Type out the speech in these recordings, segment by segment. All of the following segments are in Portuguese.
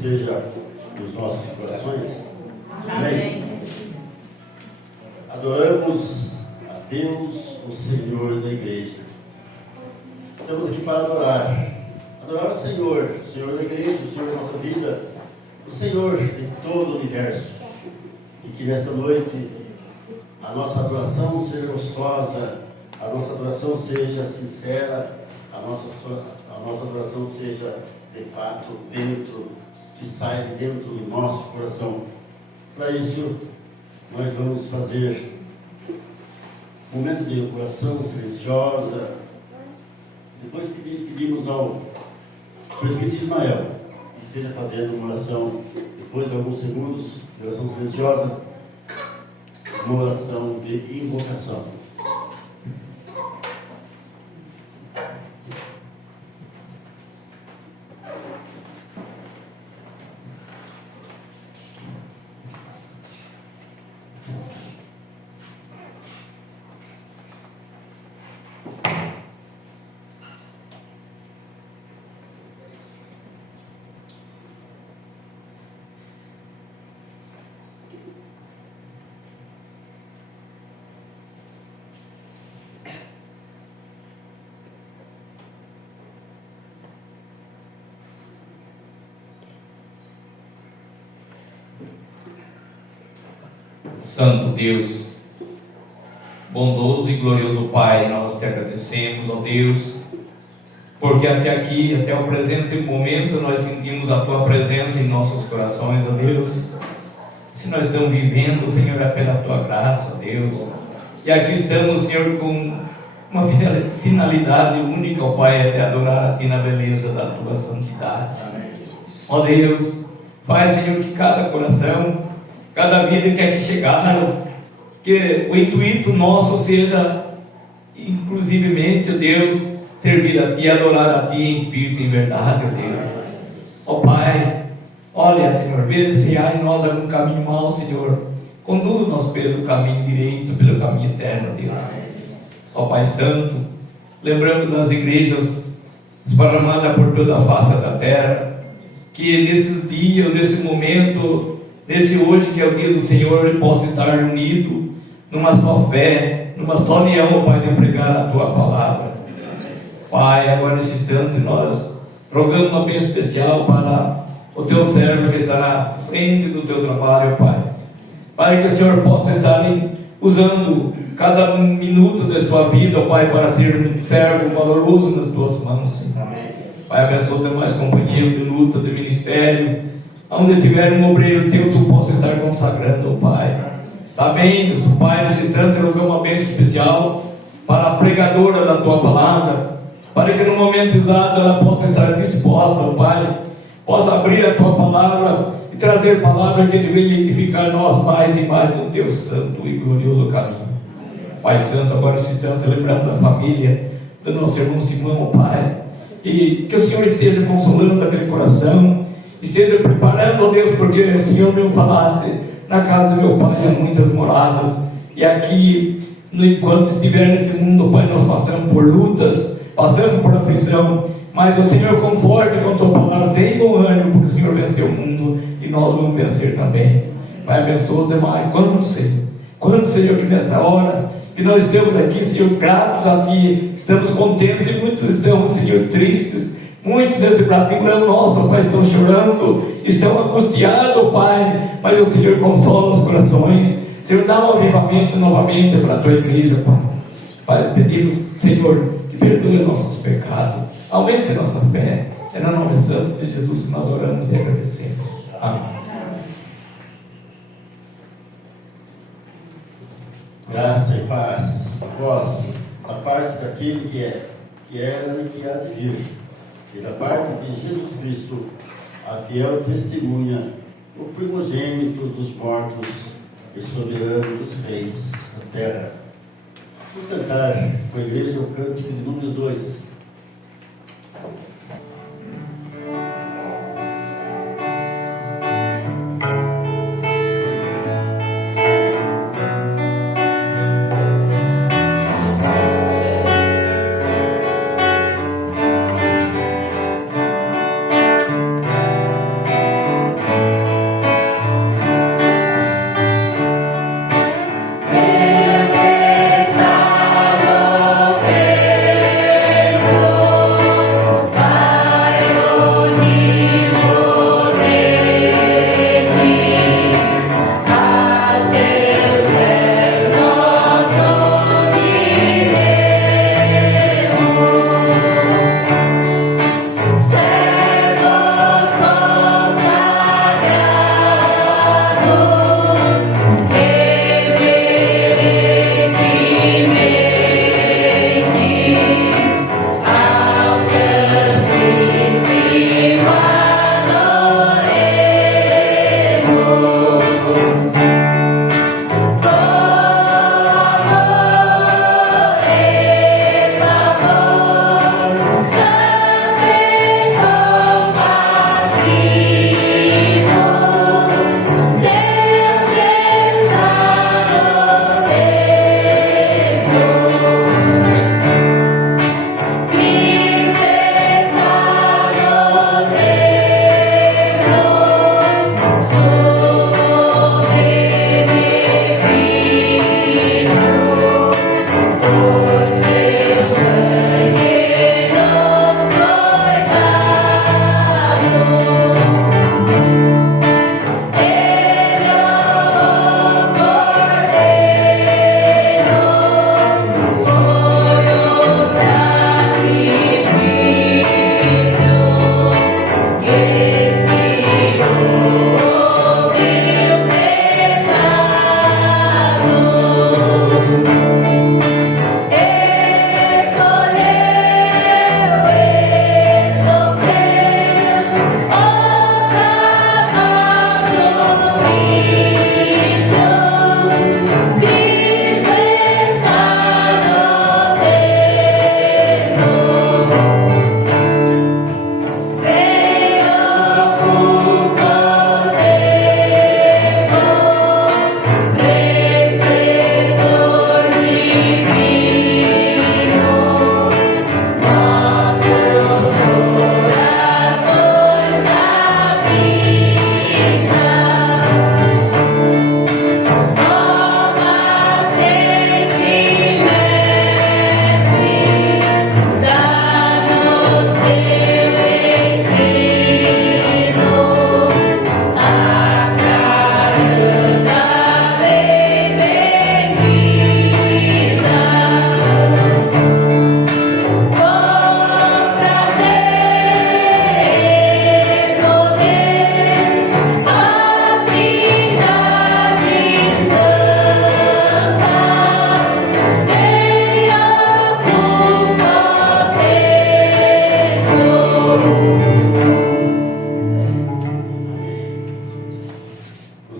esteja nos nossos corações. Amém. Adoramos a Deus, o Senhor da igreja. Estamos aqui para adorar. Adorar o Senhor da igreja, o Senhor da nossa vida, o Senhor de todo o universo. E que nesta noite a nossa adoração seja gostosa, a nossa adoração seja sincera, a nossa adoração seja de fato que sai de dentro do nosso coração. Para isso, nós vamos fazer um momento de oração silenciosa. Depois pedimos ao presbítero Ismael que esteja fazendo uma oração, depois de alguns segundos de oração silenciosa, uma oração de invocação. Santo Deus, bondoso e glorioso Pai, nós te agradecemos, ó Deus, porque até aqui, até o presente momento, nós sentimos a Tua presença em nossos corações, ó Deus. Se nós estamos vivendo, Senhor, é pela Tua graça, ó Deus. E aqui estamos, Senhor, com uma finalidade única, ó Pai, é de adorar a Ti na beleza da Tua santidade. Ó Deus, faz, Senhor, que cada coração, cada vida que aqui chegaram, que o intuito nosso seja, inclusivemente, ó Deus, servir a Ti, adorar a Ti em espírito e em verdade, ó Deus. Ó Pai, olha, Senhor, veja se há em nós algum caminho mau, Senhor, conduz-nos pelo caminho direito, pelo caminho eterno, ó Deus. Ó Pai Santo, lembrando das igrejas esparramadas por toda a face da terra, que nesses dias, nesse momento, nesse hoje que é o dia do Senhor, ele possa estar unido numa só fé, numa só união, Pai, de pregar a Tua palavra. Pai, agora nesse instante nós rogamos uma bênção especial para o Teu servo que está na frente do Teu trabalho, Pai, para que o Senhor possa estar usando cada minuto de sua vida, Pai, para ser um servo valoroso nas Tuas mãos, Senhor. Pai, abençoa os demais companheiros de luta, de ministério, onde estiver um obreiro Teu, Tu possa estar consagrando, Pai. Tá bem, Pai, nesse instante rogamos uma bênção especial para a pregadora da Tua palavra, para que no momento exato ela possa estar disposta, Pai, possa abrir a Tua palavra e trazer palavra que Ele venha edificar nós mais e mais no Teu santo e glorioso caminho. Pai Santo, agora nesse instante lembrando da família do nosso irmão Simão, Pai, e que o Senhor esteja consolando aquele coração, esteja preparando, ó Deus, porque o Senhor me falaste, na casa do meu Pai há muitas moradas, e aqui, enquanto estiver nesse mundo, Pai, nós passamos por lutas, passamos por aflição, mas o Senhor conforta com a Tua palavra, tem bom ânimo, porque o Senhor venceu o mundo, e nós vamos vencer também. Pai, abençoa os demais. Quando, Senhor, que nesta hora, que nós estamos aqui, Senhor, gratos a Ti, estamos contentes, e muitos estamos, Senhor, tristes. Muitos desse Brasil não nosso, Pai, estão chorando, estão angustiados, Pai, mas o Senhor consola os corações. Senhor, dá um avivamento novamente para a Tua igreja, Pai. Pai, pedimos, Senhor, que perdoe nossos pecados, aumente nossa fé. É no nome santo de Jesus que nós oramos e agradecemos. Amém. Graça e paz a vós, da parte daquele que era e que há de vir, e da parte de Jesus Cristo, a fiel testemunha, o primogênito dos mortos e soberano dos reis da terra. Vamos cantar com a igreja o cântico de número 2.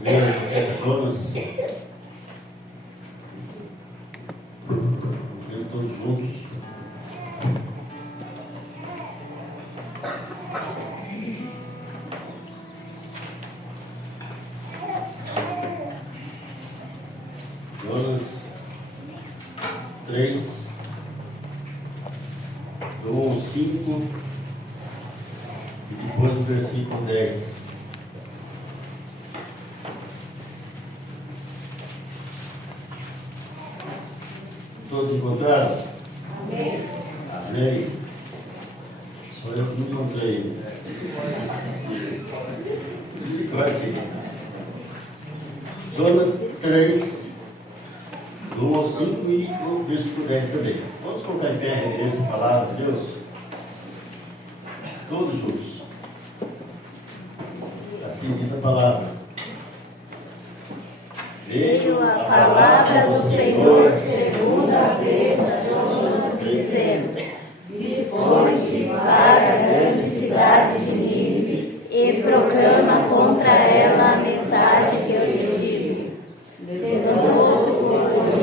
Vamos ler o profeta Jonas. Vamos ler todos juntos. Jonas 3, do 1 ao 5, e depois o versículo 10. Todos encontraram? Amém. Amém. Só eu que não encontrei. Jonas 3, do 1 ao 5 e o versículo 10 também. Vamos colocar em pé a reverência à palavra de Deus? Todos juntos. Assim diz a palavra. Veio a palavra do Senhor segunda vez a Jonas, dizendo: dispõe-te para a grande cidade de Nínive e proclama contra ela a mensagem que eu te digo. Levantou-se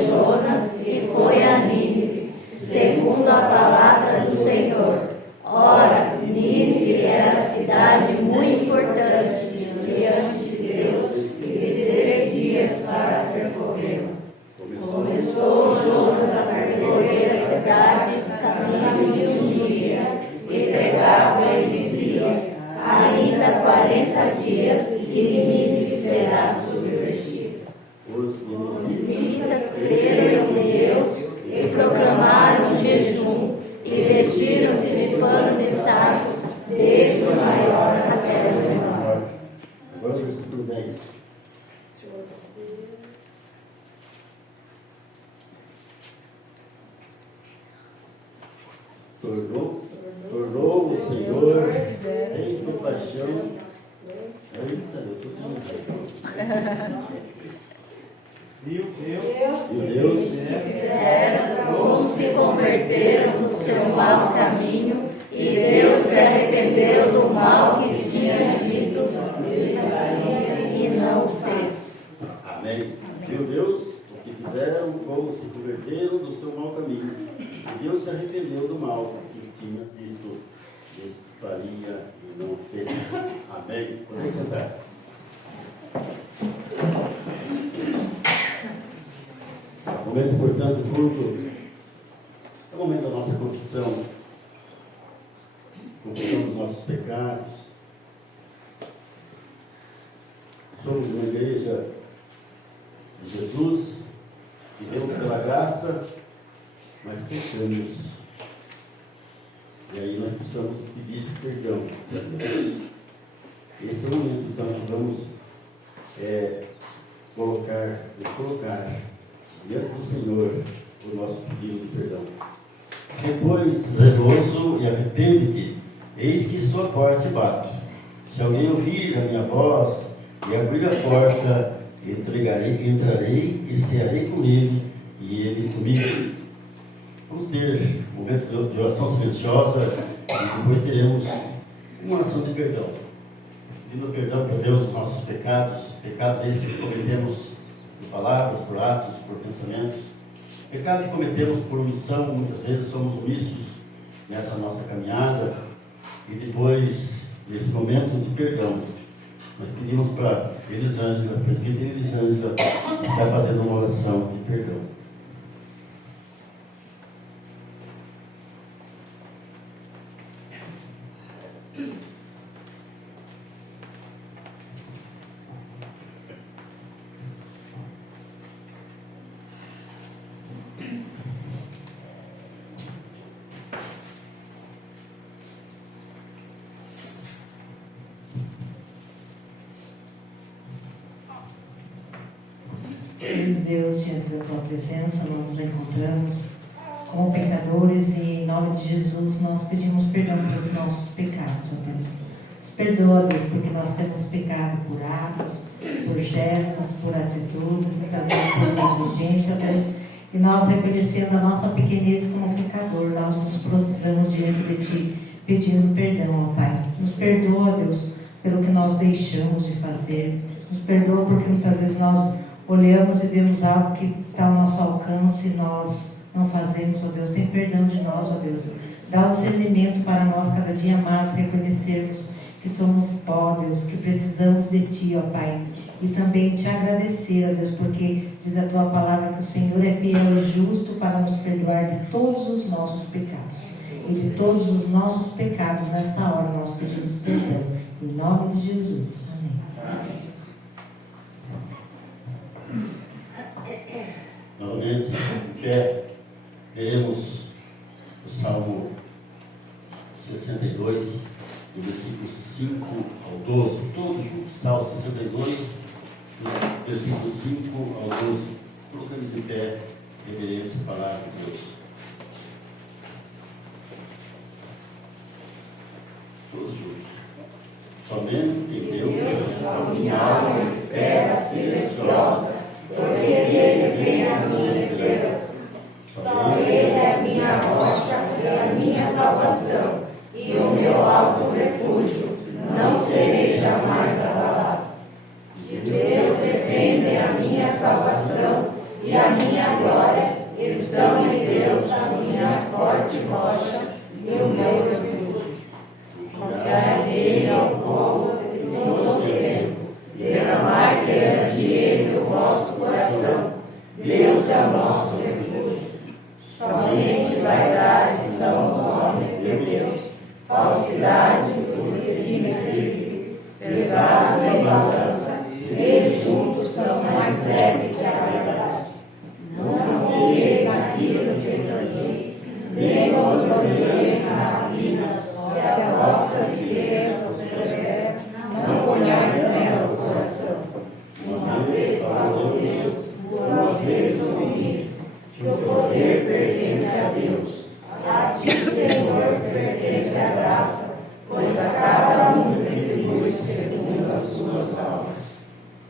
Jonas e foi a Nínive, segundo a palavra do Senhor. Ora, Nínive era cidade muito importante diante de Deus e de 3 dias para percorrê-la. Começou Jonas a percorrer a cidade caminho de um dia e pregava e dizia: ainda 40 dias e Nínive será subvertida. Os ninivitas creram em Deus e proclamaram jejum e vestiram-se de pano de saco, desde o maior até o menor. Agora o versículo 10. Tornou o Senhor, tens compaixão. Eita, eu estou tudo. Viu? E Deus Fizeram como se converteram do seu mau caminho, e Deus se arrependeu do mal que tinha dito e não o fez. Amém. Viu Deus o que fizeram, como se converteram do seu mau caminho. E Deus se arrependeu do mal que tinha dito. Isso faria e não fez. Amém. Podem sentar. Momento, portanto, curto. É o momento da nossa confissão. Confissão dos nossos pecados. Somos uma igreja de Jesus, vivemos pela graça, mas pecamos. E aí nós precisamos pedir perdão para Deus. Esse é o momento, então, que vamos colocar diante do Senhor o nosso pedido de perdão. Se, pois, zeloso e arrepende-te, eis que estou à porta e bato. Se alguém ouvir a minha voz e abrir a porta, entrarei e cearei com ele e ele comigo. Vamos ter um momento de oração silenciosa e depois teremos uma ação de perdão. Pedindo perdão para Deus dos nossos pecados esses que cometemos por palavras, por atos, por pensamentos. Pecados que cometemos por omissão, muitas vezes somos omissos nessa nossa caminhada. E depois, nesse momento de perdão, nós pedimos para Elisângela, a presbítera Elisângela, estar fazendo uma oração de perdão. Querido Deus, diante da Tua presença, nós nos encontramos como pecadores e, em nome de Jesus, nós pedimos perdão pelos nossos pecados, ó Deus. Nos perdoa, Deus, porque nós temos pecado por atos, por gestos, por atitudes, muitas vezes por negligência, ó Deus. E nós, reconhecendo a nossa pequenez como pecador, nós nos prostramos diante de Ti, pedindo perdão, ó Pai. Nos perdoa, Deus, pelo que nós deixamos de fazer, Nos perdoa porque muitas vezes nós olhamos e vemos algo que está ao nosso alcance e nós não fazemos, ó Deus. Tem perdão de nós, ó Deus. Dá o discernimento para nós cada dia mais reconhecermos que somos pó, Deus, que precisamos de Ti, ó Pai. E também te agradecer, ó Deus, porque diz a Tua palavra que o Senhor é fiel e justo para nos perdoar de todos os nossos pecados. E de todos os nossos pecados, nesta hora, nós pedimos perdão. Em nome de Jesus. Amém. Novamente, em pé, veremos o Salmo 62, do versículo 5 ao 12, todos juntos. Salmo 62, dos versículos 5 ao 12. Colocamos em pé, reverência à palavra de Deus. Todos juntos. Somente em Deus, a minha alma espera silenciosa, porque Ele vem a minha esperança. Só Ele é a minha rocha e a minha salvação, e o meu alto refúgio. Não serei jamais abalado. De Deus depende a minha salvação e a minha glória. Estão em Deus a minha forte rocha e o meu refúgio. Confiai nele ao povo de todo o tempo. Derramai perante ele o vosso coração. Deus é o nosso refúgio. Somente vaidade são os homens de Deus. Falsidade os inimigos. Pesados em balança, eles juntos são mais leves que a vaidade. Não confieis naquilo que expandiz, nem vos glorieis na rapina. Se a vossa riqueza prospera, não ponhais nela o coração. Uma vez falou Deus, duas vezes ouvis, que o poder pertence a Deus. A ti, Senhor, pertence a graça, pois a cada um retribui segundo as suas obras.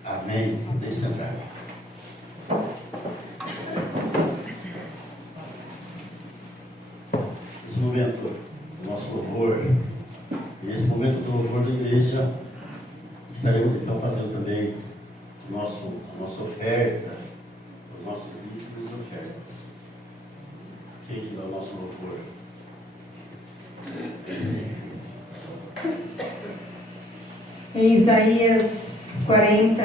Amém. Podem sentar. Nesse momento do nosso louvor, e nesse momento do louvor da igreja, estaremos então fazendo também a nossa oferta, os nossos dízimos e ofertas. Quem que dá o nosso louvor? Em Isaías 40,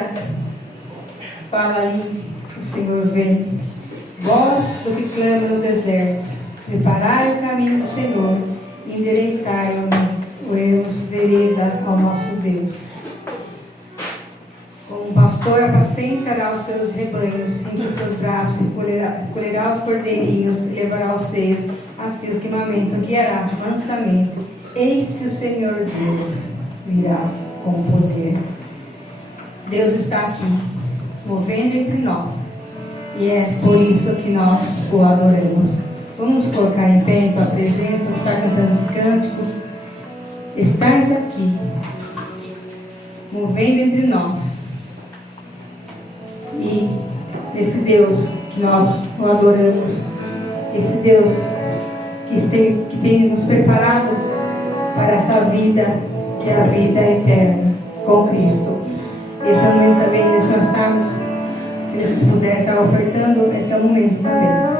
fala aí, o Senhor vem. Voz do que clama no deserto, preparai o caminho do Senhor, endireitai-o, ermos vereda ao nosso Deus. Como um pastor apacentará os seus rebanhos, entre os seus braços, colherá os cordeirinhos, e levará aos seios, assim os que amamentam, guiará mansamente. Eis que o Senhor Deus virá com poder. Deus está aqui, movendo entre nós, e é por isso que nós o adoramos. Vamos nos colocar em pé em tua presença, vamos estar cantando esse cântico. Estás aqui, movendo entre nós. E esse Deus que nós o adoramos, esse Deus que tem nos preparado para essa vida, que é a vida eterna com Cristo. Esse é o momento também de nós estarmos, se puder estar ofertando, esse é o momento também.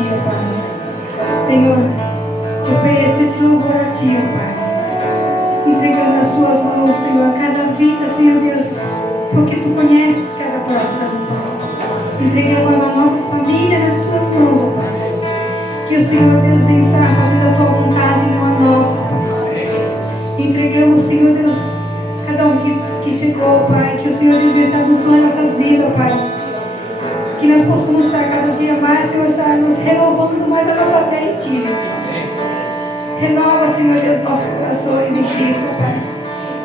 Ti, Pai. Senhor, te ofereço esse louvor a Ti, Pai. Entregando nas Tuas mãos, Senhor, cada vida, Senhor Deus, porque Tu conheces cada coração, Pai. Entregamos as nossas famílias nas Tuas mãos, ó Pai. Que o Senhor Deus venha estar fazendo a Tua vontade e não a nossa, Pai. Entregamos, Senhor Deus, cada um que chegou, Pai. Que o Senhor Deus venha estar abençoando essas vidas, Pai. Que nós possamos estar cada dia mais, Senhor, estar nos renovando mais a nossa fé em Ti, Jesus. Renova, Senhor Deus, nossos corações em Cristo, Pai.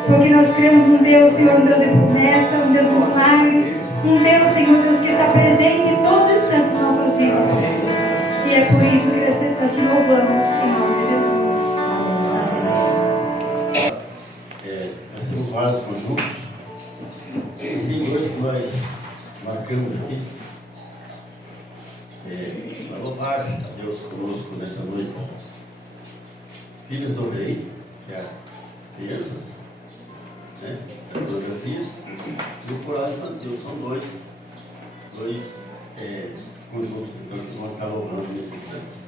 Porque nós cremos num Deus, Senhor, um Deus de promessa, um Deus de milagre, um Deus, Senhor Deus, que está presente em todo instante em nossas vidas, Pai. E é por isso que nós te louvamos, em nome de Jesus. Nós temos vários conjuntos. Tem dois que nós marcamos aqui. Para louvar a Deus conosco nessa noite. Filhas do Rei, que é as crianças, né, da coreografia, e o coral infantil. São dois conjuntos então, que vão estar louvando nesse instante.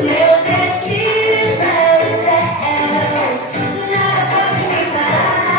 Meu destino é o céu, nada pode me parar.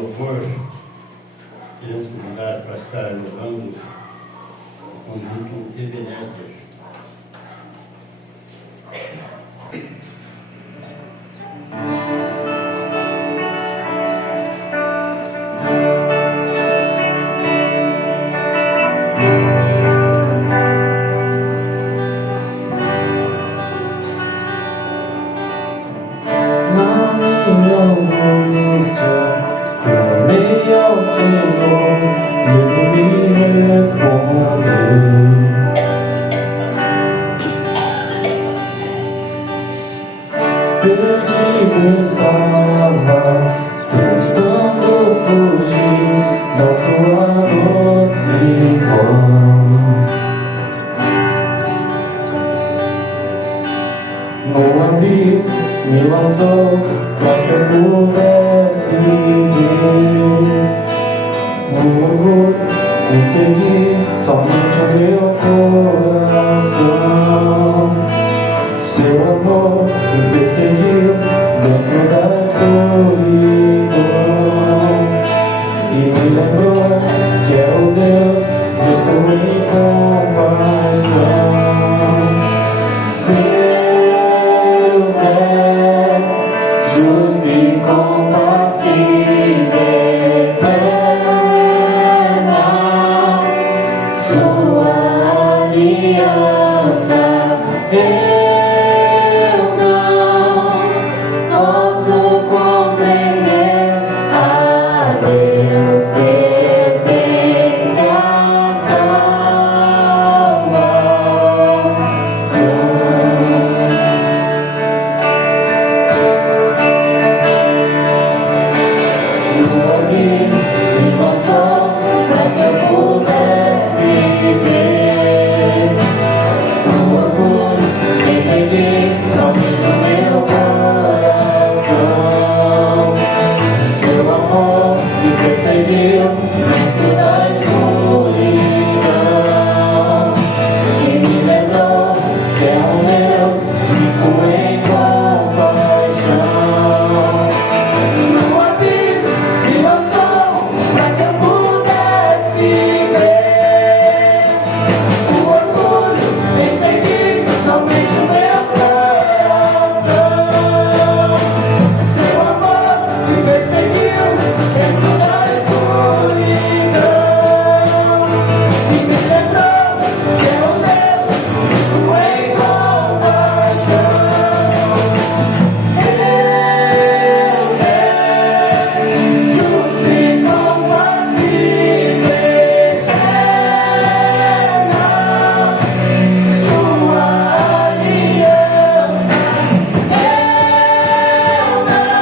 louvor, queremos convidar para estar louvando o conjunto Ebenezer. Clamei ao Senhor e Ele me respondeu. Perdido estava, tentando fugir da sua doce voz. No abismo me lançou para que eu pudesse ver. O orgulho em seguir somente o meu coração. Seu amor me perseguiu dentro da escuridão e me lembrou que é o Deus justo em compaixão. Deus é justo e compassivo, eterna sua aliança. Eu não posso compreender, a Deus pertence a salvação. No abismo me lançou para que eu pudesse ver. O orgulho perseguir somente o meu coração. Seu amor me perseguiu dentro da escuridão e me lembrou que é um Deus rico em compaixão. No abismo me lançou para que eu pudesse ver. O orgulho perseguir somente o meu coração. Seu amor me perseguiu dentro da escuridão e me lembrou que é um Deus rico em compaixão. Deus é justo e compassivo, eterna sua aliança. Eu não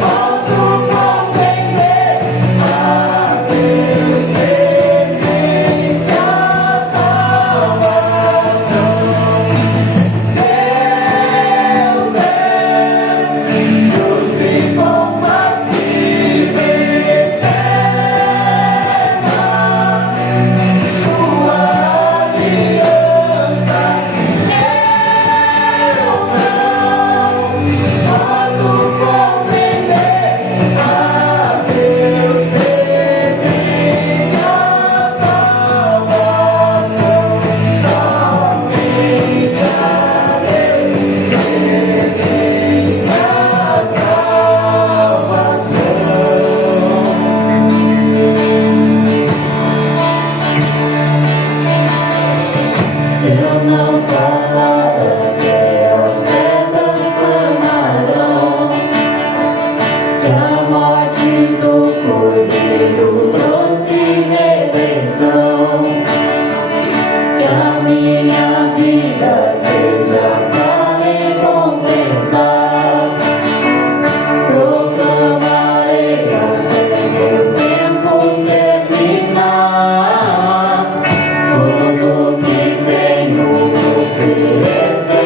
posso compreender, a Deus pertence a salvação. Deus é justo e compassivo, eterna sua aliança. Eu não posso compreender, a Deus pertence a salvação. Somente a Deus pertence a salvação. Se eu não falar, até as pedras clamarão que a morte do Cordeiro trouxe redenção. Que a minha vida seja pra recompensar. Proclamarei até meu tempo terminar. Tudo que tenho oferecer.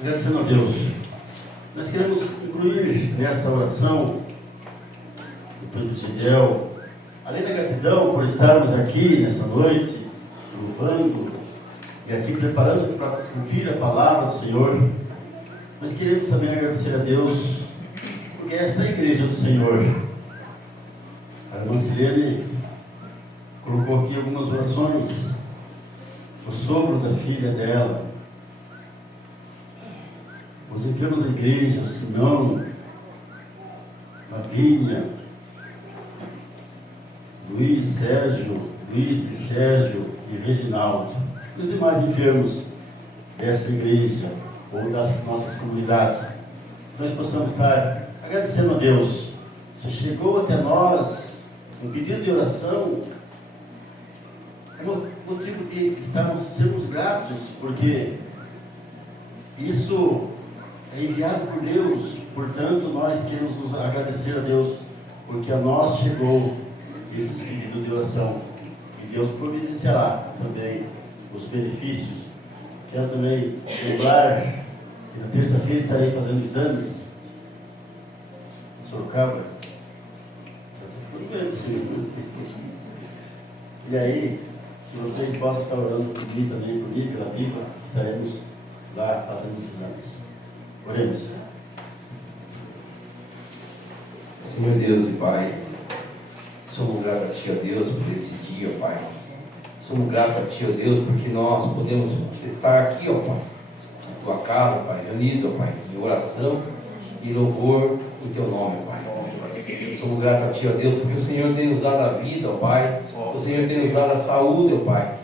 agradecendo a Deus. Nós queremos incluir nessa oração o Príncipe Miguel, além da gratidão por estarmos aqui nessa noite, louvando e aqui preparando para ouvir a palavra do Senhor. Nós queremos também agradecer a Deus, porque esta é a igreja do Senhor. A irmã Sirene colocou aqui algumas orações, o sogro da filha dela, os enfermos da igreja, o Simão, Lavínia, Luiz e Sérgio e Reginaldo, e os demais enfermos dessa igreja ou das nossas comunidades. Nós possamos estar agradecendo a Deus. Se chegou até nós um pedido de oração, é motivo de sermos gratos, porque isso é enviado por Deus. Portanto, nós queremos nos agradecer a Deus, porque a nós chegou esses pedidos de oração, e Deus providenciará também os benefícios. Quero também lembrar que na terça-feira estarei fazendo exames em Sorocaba. Eu estou ficando bem, sim. E aí, que vocês possam estar orando por mim também, por mim, pela Viva, que estaremos lá fazendo os exames. Oremos. Senhor Deus e Pai, somos gratos a Ti, ó Deus, por esse dia, ó Pai. Somos gratos a Ti, ó Deus, porque nós podemos estar aqui, ó Pai, na Tua casa, Pai, unido, ó Pai, em oração e louvor o Teu nome, Pai. Somos gratos a Ti, ó Deus, porque o Senhor tem nos dado a vida, ó Pai. O Senhor tem nos dado a saúde, ó Pai.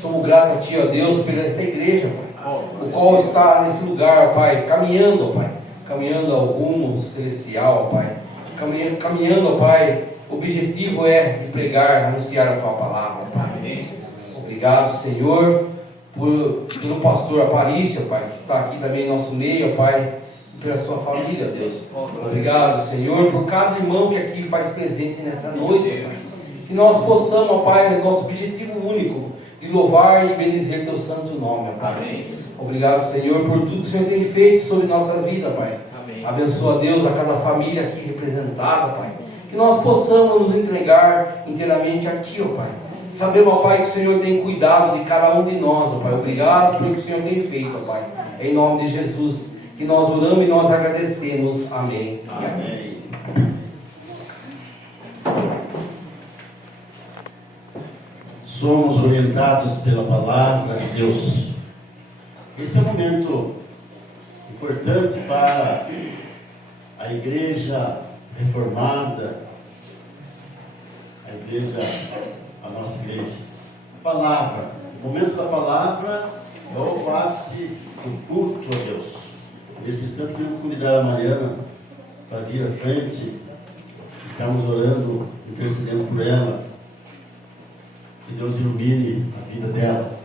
Somos gratos a Ti, ó Deus, por essa igreja, Pai, o qual está nesse lugar, ó Pai, caminhando, ó Pai, caminhando ao rumo celestial, ó Pai, caminhando, ó Pai. O objetivo é pregar, anunciar a Tua palavra, ó Pai. Obrigado, Senhor, pelo pastor Aparício, ó Pai, que está aqui também em nosso meio, ó Pai, e pela sua família, ó Deus. Obrigado, Senhor, por cada irmão que aqui faz presente nessa noite, ó Pai. Que nós possamos, ó Pai, nosso objetivo único, de louvar e bendizer Teu santo nome, ó Pai. Amém. Obrigado, Senhor, por tudo que o Senhor tem feito sobre nossas vidas, Pai. Amém. Abençoa, Deus, a cada família aqui representada, Pai. Que nós possamos nos entregar inteiramente a Ti, ó Pai. Sabemos, ó Pai, que o Senhor tem cuidado de cada um de nós, ó Pai. Obrigado pelo que o Senhor tem feito, ó Pai. Em nome de Jesus, que nós oramos e nós agradecemos. Amém. Amém. Somos orientados pela palavra de Deus. Esse é um momento importante para a igreja reformada, a nossa igreja. A palavra, o momento da palavra é o ápice do culto a Deus. Nesse instante, queremos convidar a Mariana para vir à frente. Estamos orando, intercedendo por ela. Que Deus ilumine a vida dela.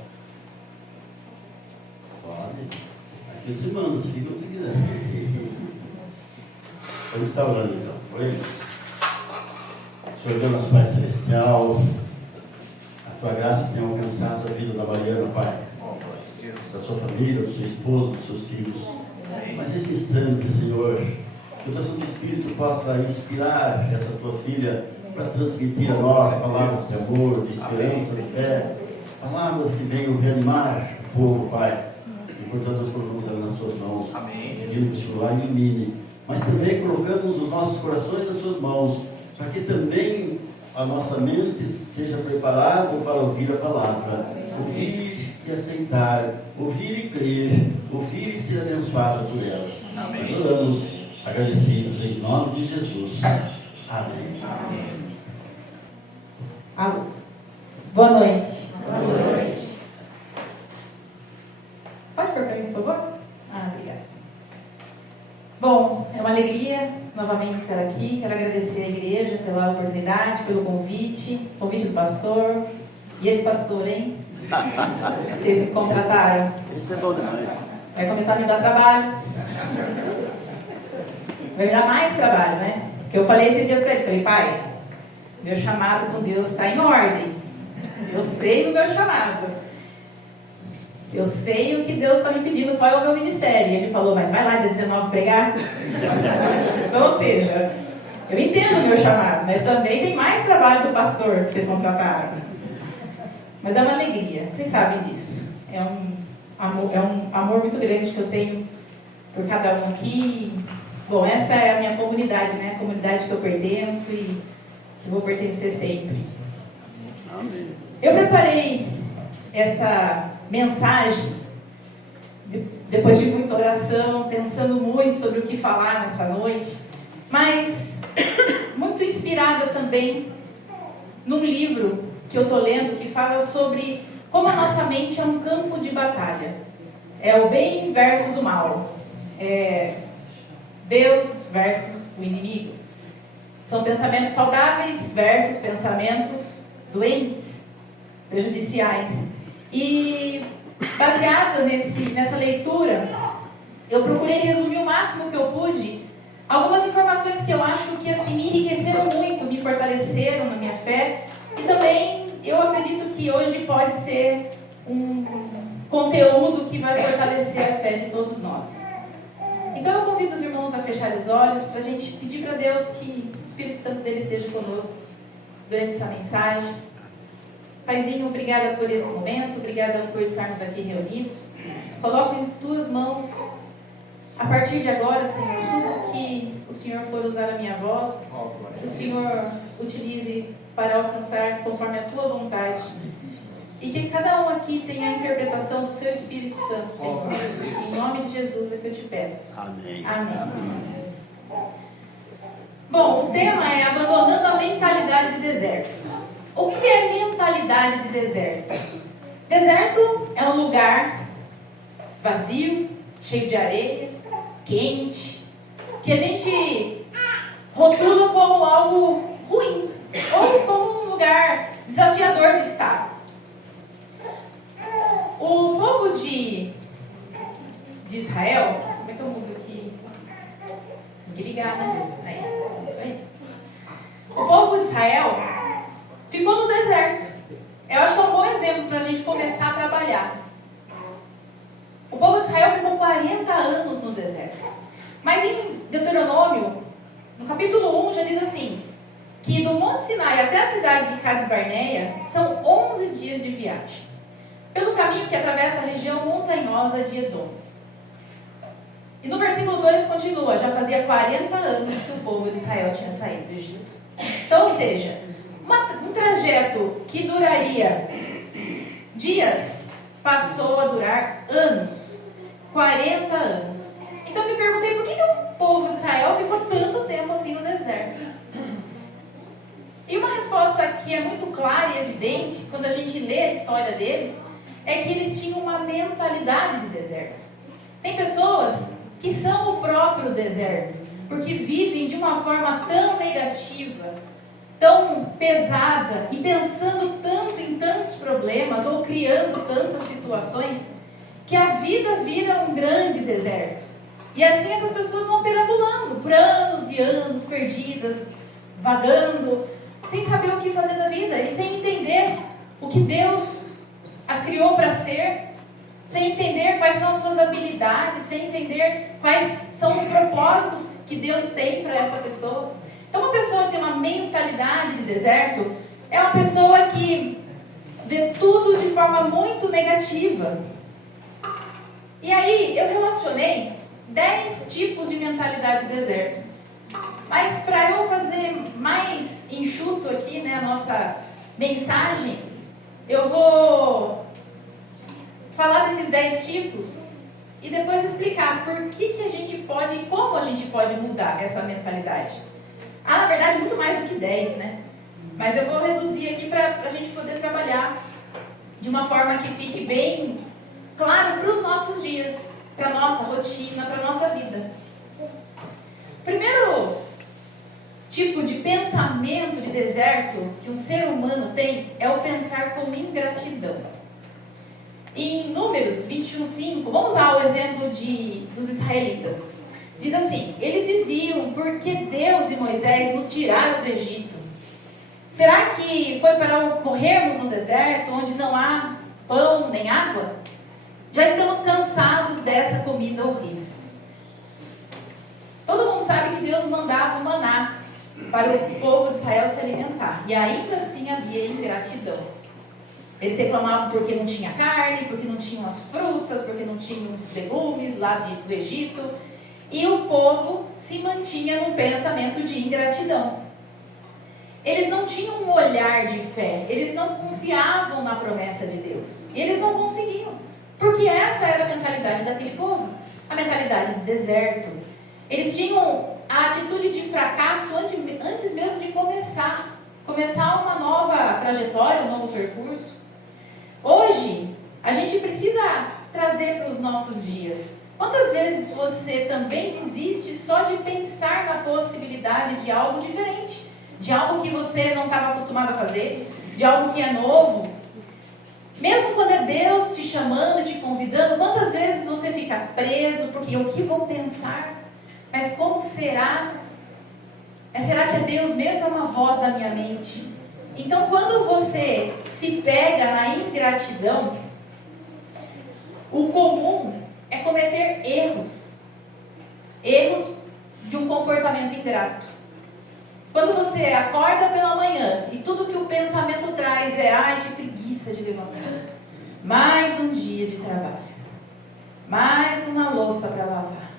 Pode. Aqui se manda, se liga se quiser. Vamos estar orando então. Oremos. Senhor Deus, nosso Pai Celestial, a Tua graça tem alcançado a vida da Mariana, Pai, da sua família, do seu esposo, dos seus filhos. Mas esse instante, Senhor, que o Teu Santo Espírito possa inspirar essa Tua filha para transmitir a nós palavras de amor, de esperança, de fé, palavras que venham reanimar o povo, Pai. E portanto nós colocamos ela nas Tuas mãos, pedindo que o Senhor lá ilumine, mas também colocamos os nossos corações nas Suas mãos, para que também a nossa mente esteja preparada para ouvir a palavra, ouvir e aceitar, ouvir e crer, ouvir e ser abençoado por ela. Nós oramos agradecidos em nome de Jesus. Amém. Alô. Boa noite. Boa noite. Pode pôr para mim, por favor? Obrigada. Bom, é uma alegria novamente estar aqui. Quero agradecer à igreja pela oportunidade, pelo convite do pastor. E esse pastor, hein? Vocês me contrataram. Isso é bom demais. Vai começar a me dar trabalho. Vai me dar mais trabalho, né? Porque eu falei esses dias para ele, falei, pai, meu chamado com Deus está em ordem. Eu sei do meu chamado. Eu sei o que Deus está me pedindo, qual é o meu ministério. E ele falou, mas vai lá dia 19 pregar. Então, ou seja, eu entendo o meu chamado, mas também tem mais trabalho do pastor que vocês contrataram. Mas é uma alegria, vocês sabem disso. É um amor muito grande que eu tenho por cada um aqui. Bom, essa é a minha comunidade, né? A comunidade que eu pertenço e que vou pertencer sempre. Amém. Eu preparei essa mensagem depois de muita oração, pensando muito sobre o que falar nessa noite, mas muito inspirada também num livro que eu estou lendo que fala sobre como a nossa mente é um campo de batalha. É o bem versus o mal. É Deus versus o inimigo. São pensamentos saudáveis versus pensamentos doentes, prejudiciais. E baseada nessa leitura, eu procurei resumir o máximo que eu pude algumas informações que eu acho que assim, me enriqueceram muito, me fortaleceram na minha fé. E também eu acredito que hoje pode ser um conteúdo que vai fortalecer a fé de todos nós. Então eu convido os irmãos a fecharem os olhos para a gente pedir para Deus que o Espírito Santo dele esteja conosco durante essa mensagem. Paizinho, obrigada por esse momento, obrigada por estarmos aqui reunidos. Coloque em tuas mãos, a partir de agora, Senhor, tudo que o Senhor for usar a minha voz, que o Senhor utilize para alcançar conforme a tua vontade. E que cada um aqui tenha a interpretação do seu Espírito Santo, Senhor. Em nome de Jesus é que eu te peço. Amém. Amém. Bom, o tema é abandonando a mentalidade de deserto. O que é mentalidade de deserto? Deserto é um lugar vazio, cheio de areia, quente, que a gente rotula como algo ruim, ou como um lugar desafiador de estar. O povo de Israel, como é que eu mudo aqui? Tem que ligar, né? Aí, isso aí. O povo de Israel ficou no deserto. Eu acho que é um bom exemplo para a gente começar a trabalhar. O povo de Israel ficou 40 anos no deserto. Mas em Deuteronômio, no capítulo 1, já diz assim, que do Monte Sinai até a cidade de Cades Barneia são 11 dias de viagem, pelo caminho que atravessa a região montanhosa de Edom. E no versículo 2 continua, já fazia 40 anos que o povo de Israel tinha saído do Egito. Então, ou seja, um trajeto que duraria dias passou a durar anos, 40 anos. Então eu me perguntei por que o povo de Israel ficou tanto tempo assim no deserto. E uma resposta que é muito clara e evidente, quando a gente lê a história deles, é que eles tinham uma mentalidade de deserto. Tem pessoas que são o próprio deserto, porque vivem de uma forma tão negativa, tão pesada e pensando tanto em tantos problemas ou criando tantas situações que a vida vira um grande deserto. E assim essas pessoas vão perambulando por anos e anos, perdidas, vagando, sem saber o que fazer da vida e sem entender o que Deus as criou para ser, sem entender quais são as suas habilidades, sem entender quais são os propósitos que Deus tem para essa pessoa. Então uma pessoa que tem uma mentalidade de deserto é uma pessoa que vê tudo de forma muito negativa. E aí eu relacionei 10 tipos de mentalidade de deserto. Mas para eu fazer mais enxuto aqui, né, a nossa mensagem, eu vou falar desses 10 tipos e depois explicar por que a gente pode e como a gente pode mudar essa mentalidade. Na verdade, muito mais do que 10, né? Mas eu vou reduzir aqui para a gente poder trabalhar de uma forma que fique bem claro para os nossos dias, para a nossa rotina, para a nossa vida. Primeiro tipo de pensamento de deserto que um ser humano tem é o pensar com ingratidão. Em Números 21:5, vamos usar o exemplo dos israelitas. Diz assim, eles diziam, por que Deus e Moisés nos tiraram do Egito? Será que foi para morrermos no deserto, onde não há pão nem água? Já estamos cansados dessa comida horrível. Todo mundo sabe que Deus mandava o maná para o povo de Israel se alimentar. E ainda assim havia ingratidão. Eles reclamavam porque não tinha carne, porque não tinham as frutas, porque não tinham os legumes lá do Egito. E o povo se mantinha num pensamento de ingratidão. Eles não tinham um olhar de fé, eles não confiavam na promessa de Deus. E eles não conseguiam, porque essa era a mentalidade daquele povo, a mentalidade de deserto. Eles tinham a atitude de fracasso antes mesmo de começar uma nova trajetória, um novo percurso. Hoje, a gente precisa trazer para os nossos dias. Quantas vezes você também desiste só de pensar na possibilidade de algo diferente? De algo que você não estava acostumado a fazer, de algo que é novo. Mesmo quando é Deus te chamando, te convidando, quantas vezes você fica preso, porque o que vão pensar? Mas como será? Será que é Deus mesmo ou é uma voz da minha mente? Então, quando você se pega na ingratidão, o comum é cometer erros de um comportamento ingrato. Quando você acorda pela manhã e tudo que o pensamento traz é: ai, que preguiça de levantar. Mais um dia de trabalho. Mais uma louça para lavar.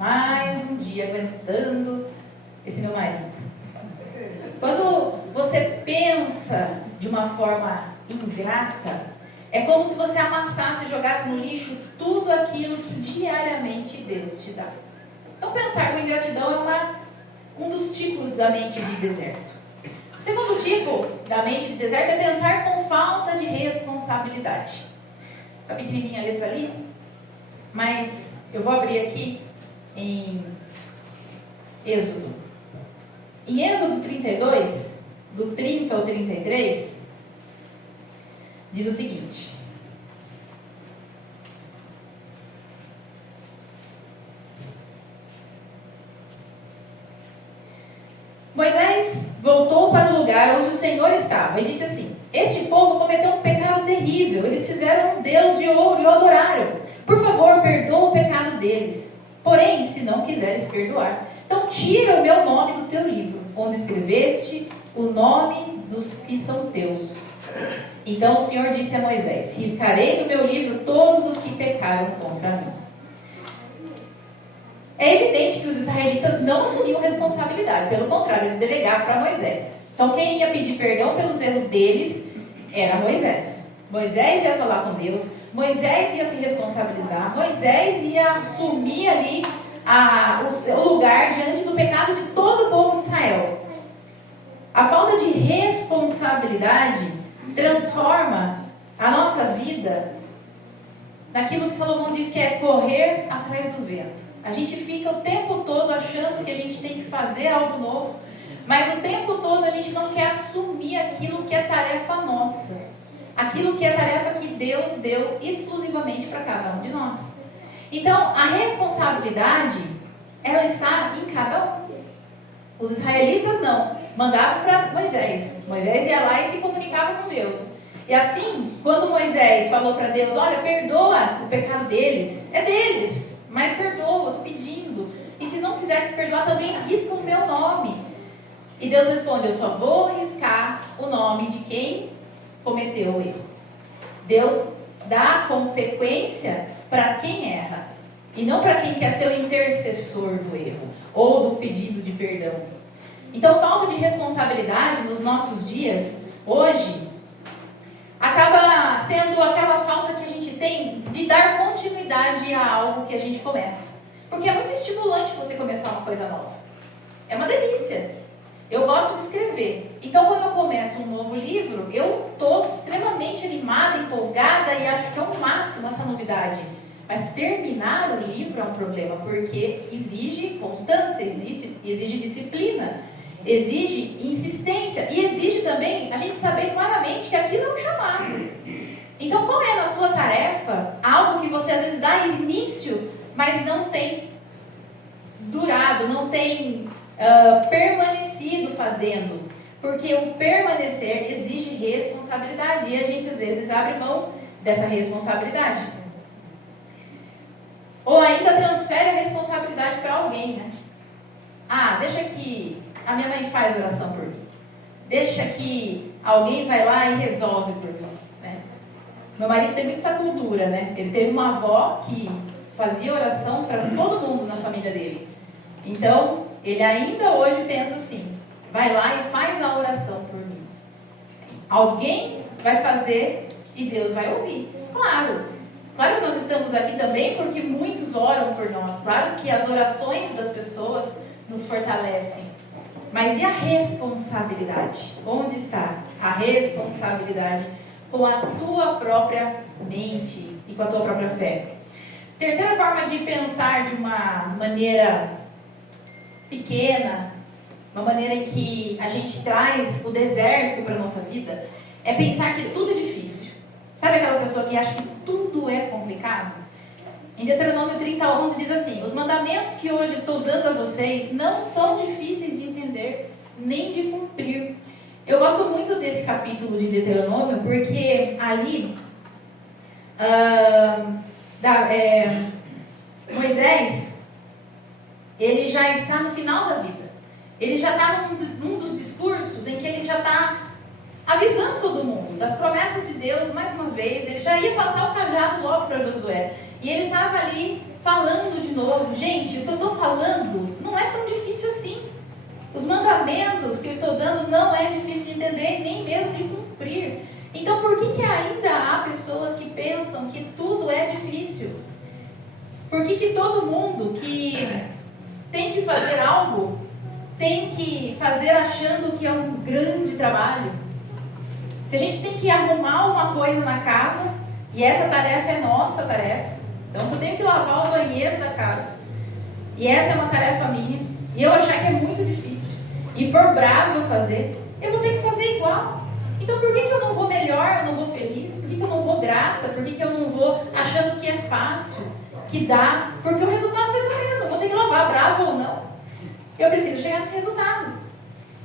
Mais um dia aguentando esse meu marido. Quando você pensa de uma forma ingrata, é como se você amassasse e jogasse no lixo tudo aquilo que diariamente Deus te dá. Então, pensar com ingratidão é um dos tipos da mente de deserto. O segundo tipo da mente de deserto é pensar com falta de responsabilidade. Está pequenininha a letra ali, mas eu vou abrir aqui em Êxodo. Em Êxodo 32, do 30 ao 33, diz o seguinte: Moisés voltou para o lugar onde o Senhor estava e disse assim: este povo cometeu um pecado terrível. Eles fizeram um Deus de ouro e o adoraram. Por favor, perdoa o pecado deles. Porém, se não quiseres perdoar, então tira o meu nome do teu livro, onde escreveste o nome dos que são teus. Então o Senhor disse a Moisés: riscarei do meu livro todos os que pecaram contra mim. É evidente que os israelitas não assumiam responsabilidade, pelo contrário, eles delegaram para Moisés. Então quem ia pedir perdão pelos erros deles era Moisés. Moisés ia falar com Deus, Moisés ia se responsabilizar, Moisés ia assumir ali o seu lugar diante do pecado de todo o povo de Israel. A falta de responsabilidade transforma a nossa vida naquilo que Salomão diz que é correr atrás do vento. A gente fica o tempo todo achando que a gente tem que fazer algo novo, mas o tempo todo a gente não quer assumir aquilo que é tarefa nossa, aquilo que é tarefa que Deus deu exclusivamente para cada um de nós. Então, a responsabilidade, ela está em cada um. Os israelitas não, mandavam para Moisés. Moisés ia lá e se comunicava com Deus. E assim, quando Moisés falou para Deus: olha, perdoa o pecado deles, é deles, mas perdoa, eu estou pedindo. E se não quiseres perdoar, também risca o meu nome. E Deus responde: eu só vou riscar o nome de quem cometeu o erro. Deus dá consequência para quem erra, e não para quem quer ser o intercessor do erro, ou do pedido de perdão. Então, falta de responsabilidade nos nossos dias, hoje, acaba sendo aquela falta que a gente tem de dar continuidade a algo que a gente começa. Porque é muito estimulante você começar uma coisa nova. É uma delícia. Eu gosto de escrever. Então, quando eu começo um novo livro, eu estou extremamente animada, empolgada e acho que é o máximo essa novidade. Mas terminar o livro é um problema, porque exige constância, exige disciplina, exige insistência e exige também a gente saber claramente que aquilo é um chamado. Então, qual é na sua tarefa algo que você às vezes dá início, mas não tem durado, não tem permanecido fazendo? Porque o permanecer exige responsabilidade e a gente às vezes abre mão dessa responsabilidade. Ou ainda transfere a responsabilidade para alguém, né? Ah, deixa que a minha mãe faz oração por mim. Deixa que alguém vai lá e resolve por mim, né? Meu marido tem muito essa cultura, né? Ele teve uma avó que fazia oração para todo mundo na família dele. Então, ele ainda hoje pensa assim, vai lá e faz a oração por mim. Alguém vai fazer e Deus vai ouvir. Claro que nós estamos aqui também porque muitos oram por nós. Claro que as orações das pessoas nos fortalecem. Mas e a responsabilidade? Onde está a responsabilidade com a tua própria mente e com a tua própria fé? Terceira forma de pensar de uma maneira pequena, uma maneira em que a gente traz o deserto para a nossa vida, é pensar que tudo é difícil. Sabe aquela pessoa que acha que tudo é complicado? Em Deuteronômio 30:11 diz assim: os mandamentos que hoje estou dando a vocês não são difíceis de entender, nem de cumprir. Eu gosto muito desse capítulo de Deuteronômio, porque ali Moisés, ele já está no final da vida. Ele já está num dos discursos em que ele já está avisando todo mundo das promessas de Deus, mais uma vez. Ele já ia passar o cajado logo para Josué. E ele estava ali falando de novo. Gente, o que eu estou falando não é tão difícil assim. Os mandamentos que eu estou dando não é difícil de entender, nem mesmo de cumprir. Então, por que ainda há pessoas que pensam que tudo é difícil? Por que todo mundo que tem que fazer algo, tem que fazer achando que é um grande trabalho? Se a gente tem que arrumar uma coisa na casa, e essa tarefa é nossa tarefa, então se eu tenho que lavar o banheiro da casa, e essa é uma tarefa minha, e eu achar que é muito difícil, e for bravo eu fazer, eu vou ter que fazer igual. Então por que eu não vou melhor, eu não vou feliz? Por que eu não vou grata? Por que eu não vou achando que é fácil, que dá? Porque o resultado vai ser o mesmo, eu vou ter que lavar, bravo ou não. Eu preciso chegar nesse resultado.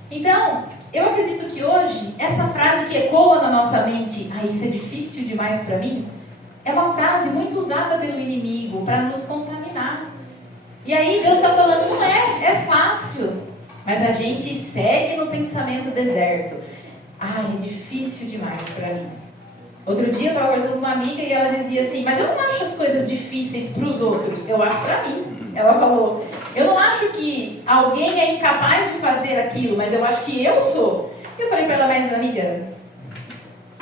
Então, eu acredito que hoje, essa frase que ecoa na nossa mente, isso é difícil demais para mim, é uma frase muito usada pelo inimigo para nos contaminar. E aí Deus está falando, não é fácil. Mas a gente segue no pensamento deserto. É difícil demais para mim. Outro dia eu estava conversando com uma amiga e ela dizia assim, mas eu não acho as coisas difíceis para os outros, eu acho para mim. Ela falou, eu não acho que alguém é incapaz de fazer aquilo, mas eu acho que eu sou. Eu falei para ela, mas amiga,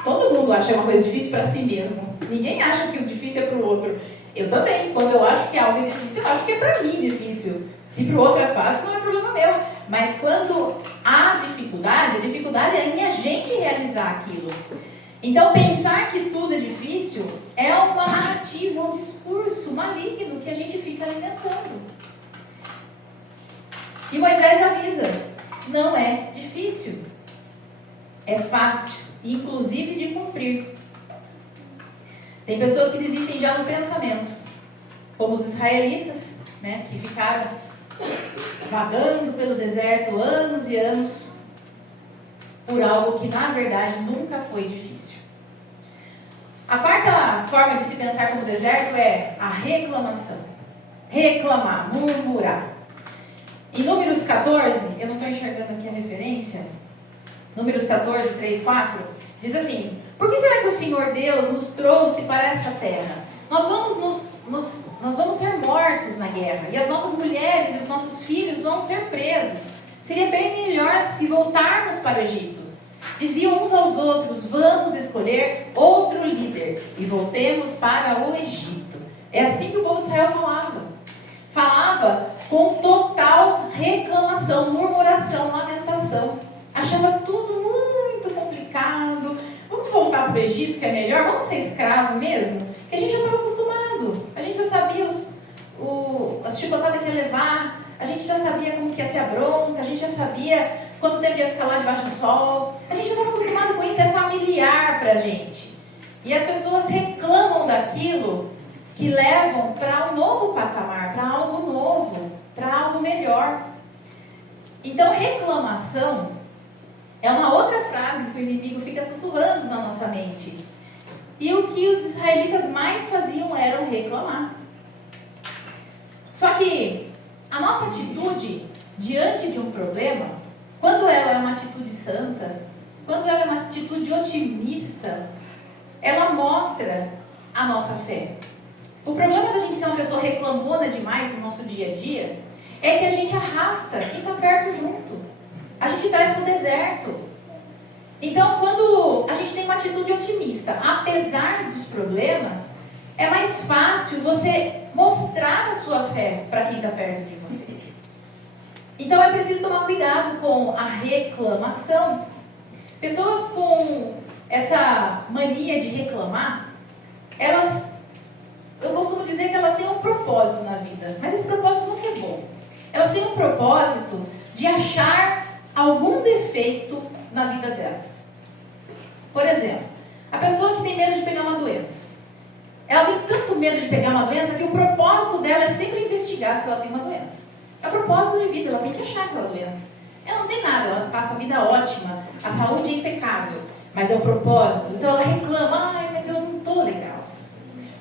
todo mundo acha uma coisa difícil para si mesmo. Ninguém acha que o difícil é para o outro. Eu também, quando eu acho que algo é difícil, eu acho que é para mim difícil. Se para o outro é fácil, não é problema meu. Mas quando há dificuldade, a dificuldade é em a gente realizar aquilo. Então, pensar que tudo é difícil é uma narrativa, um discurso maligno que a gente fica alimentando. E Moisés avisa, não é difícil, é fácil, inclusive de cumprir. Tem pessoas que desistem já no pensamento, como os israelitas, né, que ficaram vagando pelo deserto anos e anos por algo que na verdade nunca foi difícil. A quarta forma de se pensar como deserto é a reclamação. Reclamar, murmurar. Em Números 14, eu não estou enxergando aqui a referência, Números 14, 3, 4, diz assim, por que será que o Senhor Deus nos trouxe para esta terra? Nós vamos ser mortos na guerra, e as nossas mulheres e os nossos filhos vão ser presos. Seria bem melhor se voltarmos para o Egito. Diziam uns aos outros, vamos escolher outro líder e voltemos para o Egito. É assim que o povo de Israel falava. Falava com total reclamação, murmuração, lamentação. Achava tudo muito complicado. Vamos voltar para o Egito, que é melhor? Vamos ser escravo mesmo? Que a gente já estava acostumado. A gente já sabia as chicotadas que ia levar. A gente já sabia como que ia ser a bronca. A gente já sabia quanto tempo ia ficar lá debaixo do sol. A gente já estava acostumado com isso. É familiar para a gente. E as pessoas reclamam daquilo que levam para um novo patamar, para algo novo, para algo melhor. Então, reclamação é uma outra frase que o inimigo fica sussurrando na nossa mente. E o que os israelitas mais faziam era reclamar. Só que a nossa atitude diante de um problema, quando ela é uma atitude santa, quando ela é uma atitude otimista, ela mostra a nossa fé. O problema da gente ser uma pessoa reclamona demais no nosso dia a dia é que a gente arrasta quem está perto junto. A gente traz para o deserto. Então, quando a gente tem uma atitude otimista, apesar dos problemas, é mais fácil você mostrar a sua fé para quem está perto de você. Então, é preciso tomar cuidado com a reclamação. Pessoas com essa mania de reclamar, eu costumo dizer que elas têm um propósito na vida, mas esse propósito nunca é bom. Elas têm um propósito de achar algum defeito na vida delas. Por exemplo, a pessoa que tem medo de pegar uma doença. Ela tem tanto medo de pegar uma doença que o propósito dela é sempre investigar se ela tem uma doença. É o propósito de vida, ela tem que achar aquela doença. Ela não tem nada, ela passa a vida ótima, a saúde é impecável, mas é o propósito. Então ela reclama, mas eu não estou legal.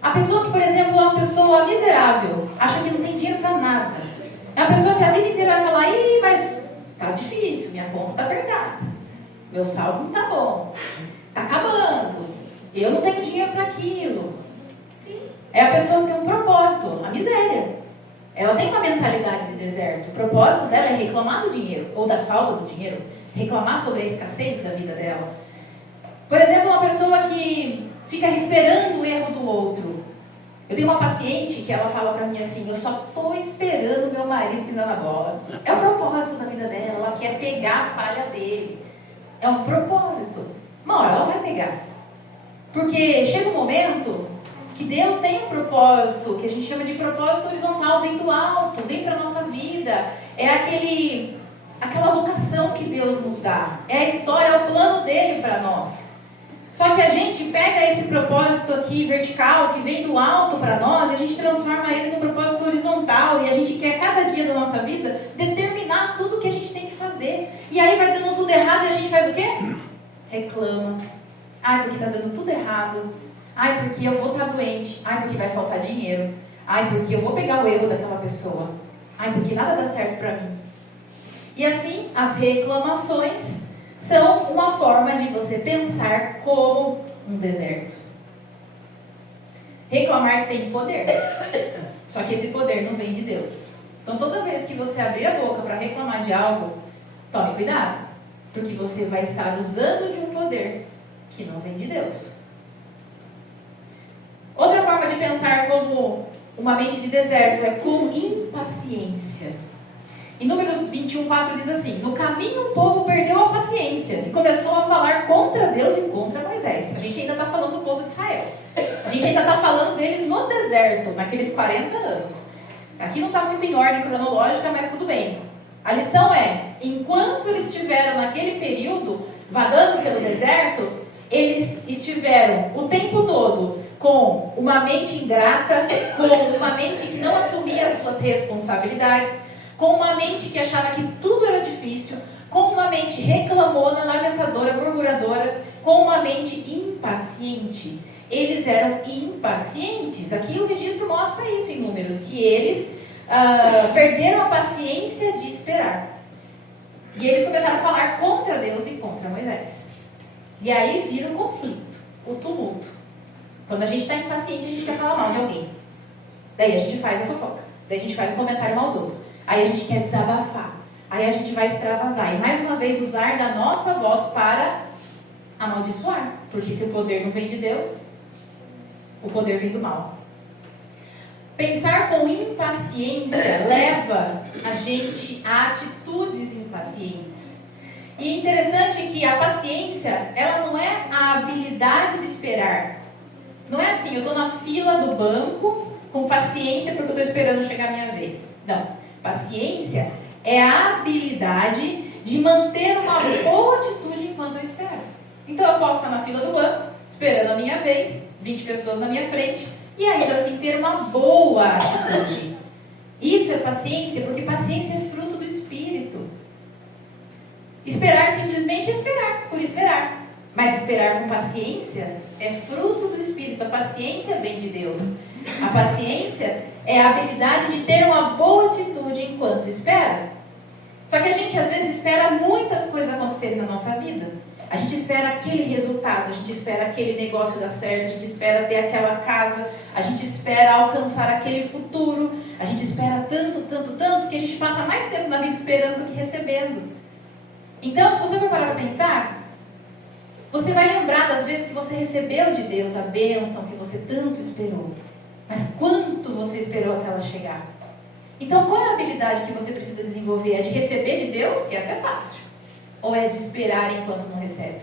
A pessoa que, por exemplo, é uma pessoa miserável, acha que não tem dinheiro para nada. É uma pessoa que a vida inteira vai falar, mas tá difícil, minha conta tá apertada, meu saldo não tá bom, tá acabando, eu não tenho dinheiro para aquilo. É a pessoa que tem um propósito, a miséria. Ela tem uma mentalidade de deserto. O propósito dela é reclamar do dinheiro, ou da falta do dinheiro, reclamar sobre a escassez da vida dela. Por exemplo, uma pessoa que fica esperando o erro do outro. Eu tenho uma paciente que ela fala pra mim assim, eu só tô esperando meu marido pisar na bola. É o propósito da vida dela, ela quer pegar a falha dele. É um propósito. Uma hora ela vai pegar. Porque chega um momento que Deus tem um propósito, que a gente chama de propósito horizontal, vem do alto, vem pra nossa vida. É aquela vocação que Deus nos dá. É a história, é o plano dele para nós. Só que a gente pega esse propósito aqui vertical, que vem do alto para nós, e a gente transforma ele num propósito horizontal, e a gente quer cada dia da nossa vida determinar tudo o que a gente tem que fazer. E aí vai dando tudo errado e a gente faz o quê? Reclama. Ai, porque tá dando tudo errado. Ai, porque eu vou estar doente. Ai, porque vai faltar dinheiro. Ai, porque eu vou pegar o erro daquela pessoa. Ai, porque nada dá certo para mim. E assim, as reclamações são uma forma de você pensar como um deserto. Reclamar tem poder. Só que esse poder não vem de Deus. Então, toda vez que você abrir a boca para reclamar de algo, tome cuidado. Porque você vai estar usando de um poder que não vem de Deus. Outra forma de pensar como uma mente de deserto é com impaciência. Em Números 21:4 diz assim: no caminho o povo perdeu a paciência e começou a falar contra Deus e contra Moisés. A gente ainda está falando do povo de Israel. A gente ainda está falando deles no deserto, naqueles 40 anos. Aqui não está muito em ordem cronológica, mas tudo bem. A lição é, enquanto eles estiveram naquele período, vagando pelo deserto, eles estiveram o tempo todo com uma mente ingrata, com uma mente que não assumia as suas responsabilidades, com uma mente que achava que tudo era difícil, com uma mente reclamona, lamentadora, murmuradora, com uma mente impaciente. Eles eram impacientes. Aqui o registro mostra isso em Números, que eles perderam a paciência de esperar. E eles começaram a falar contra Deus e contra Moisés. E aí vira o conflito, o tumulto. Quando a gente está impaciente, a gente quer falar mal de alguém. Daí a gente faz a fofoca. Daí a gente faz um comentário maldoso. Aí a gente quer desabafar. Aí a gente vai extravasar. E mais uma vez usar da nossa voz para amaldiçoar. Porque se o poder não vem de Deus, o poder vem do mal. Pensar com impaciência leva a gente a atitudes impacientes. E interessante que a paciência, ela não é a habilidade de esperar. Não é assim, eu estou na fila do banco com paciência porque eu estou esperando chegar a minha vez. Não. Paciência é a habilidade de manter uma boa atitude enquanto eu espero. Então eu posso estar na fila do banco, esperando a minha vez, 20 pessoas na minha frente, e ainda assim ter uma boa atitude. Isso é paciência, porque paciência é fruto do Espírito. Esperar simplesmente é esperar, por esperar. Mas esperar com paciência é fruto do Espírito. A paciência vem de Deus. A paciência é a habilidade de ter uma boa atitude enquanto espera. Só que a gente às vezes espera muitas coisas acontecerem na nossa vida. A gente espera aquele resultado, a gente espera aquele negócio dar certo, a gente espera ter aquela casa, a gente espera alcançar aquele futuro, a gente espera tanto, tanto, tanto, que a gente passa mais tempo na vida esperando do que recebendo. Então, se você for parar para pensar, você vai lembrar das vezes que você recebeu de Deus a bênção que você tanto esperou. Mas quanto você esperou até ela chegar? Então, qual é a habilidade que você precisa desenvolver? É de receber de Deus? Porque essa é fácil. Ou é de esperar enquanto não recebe?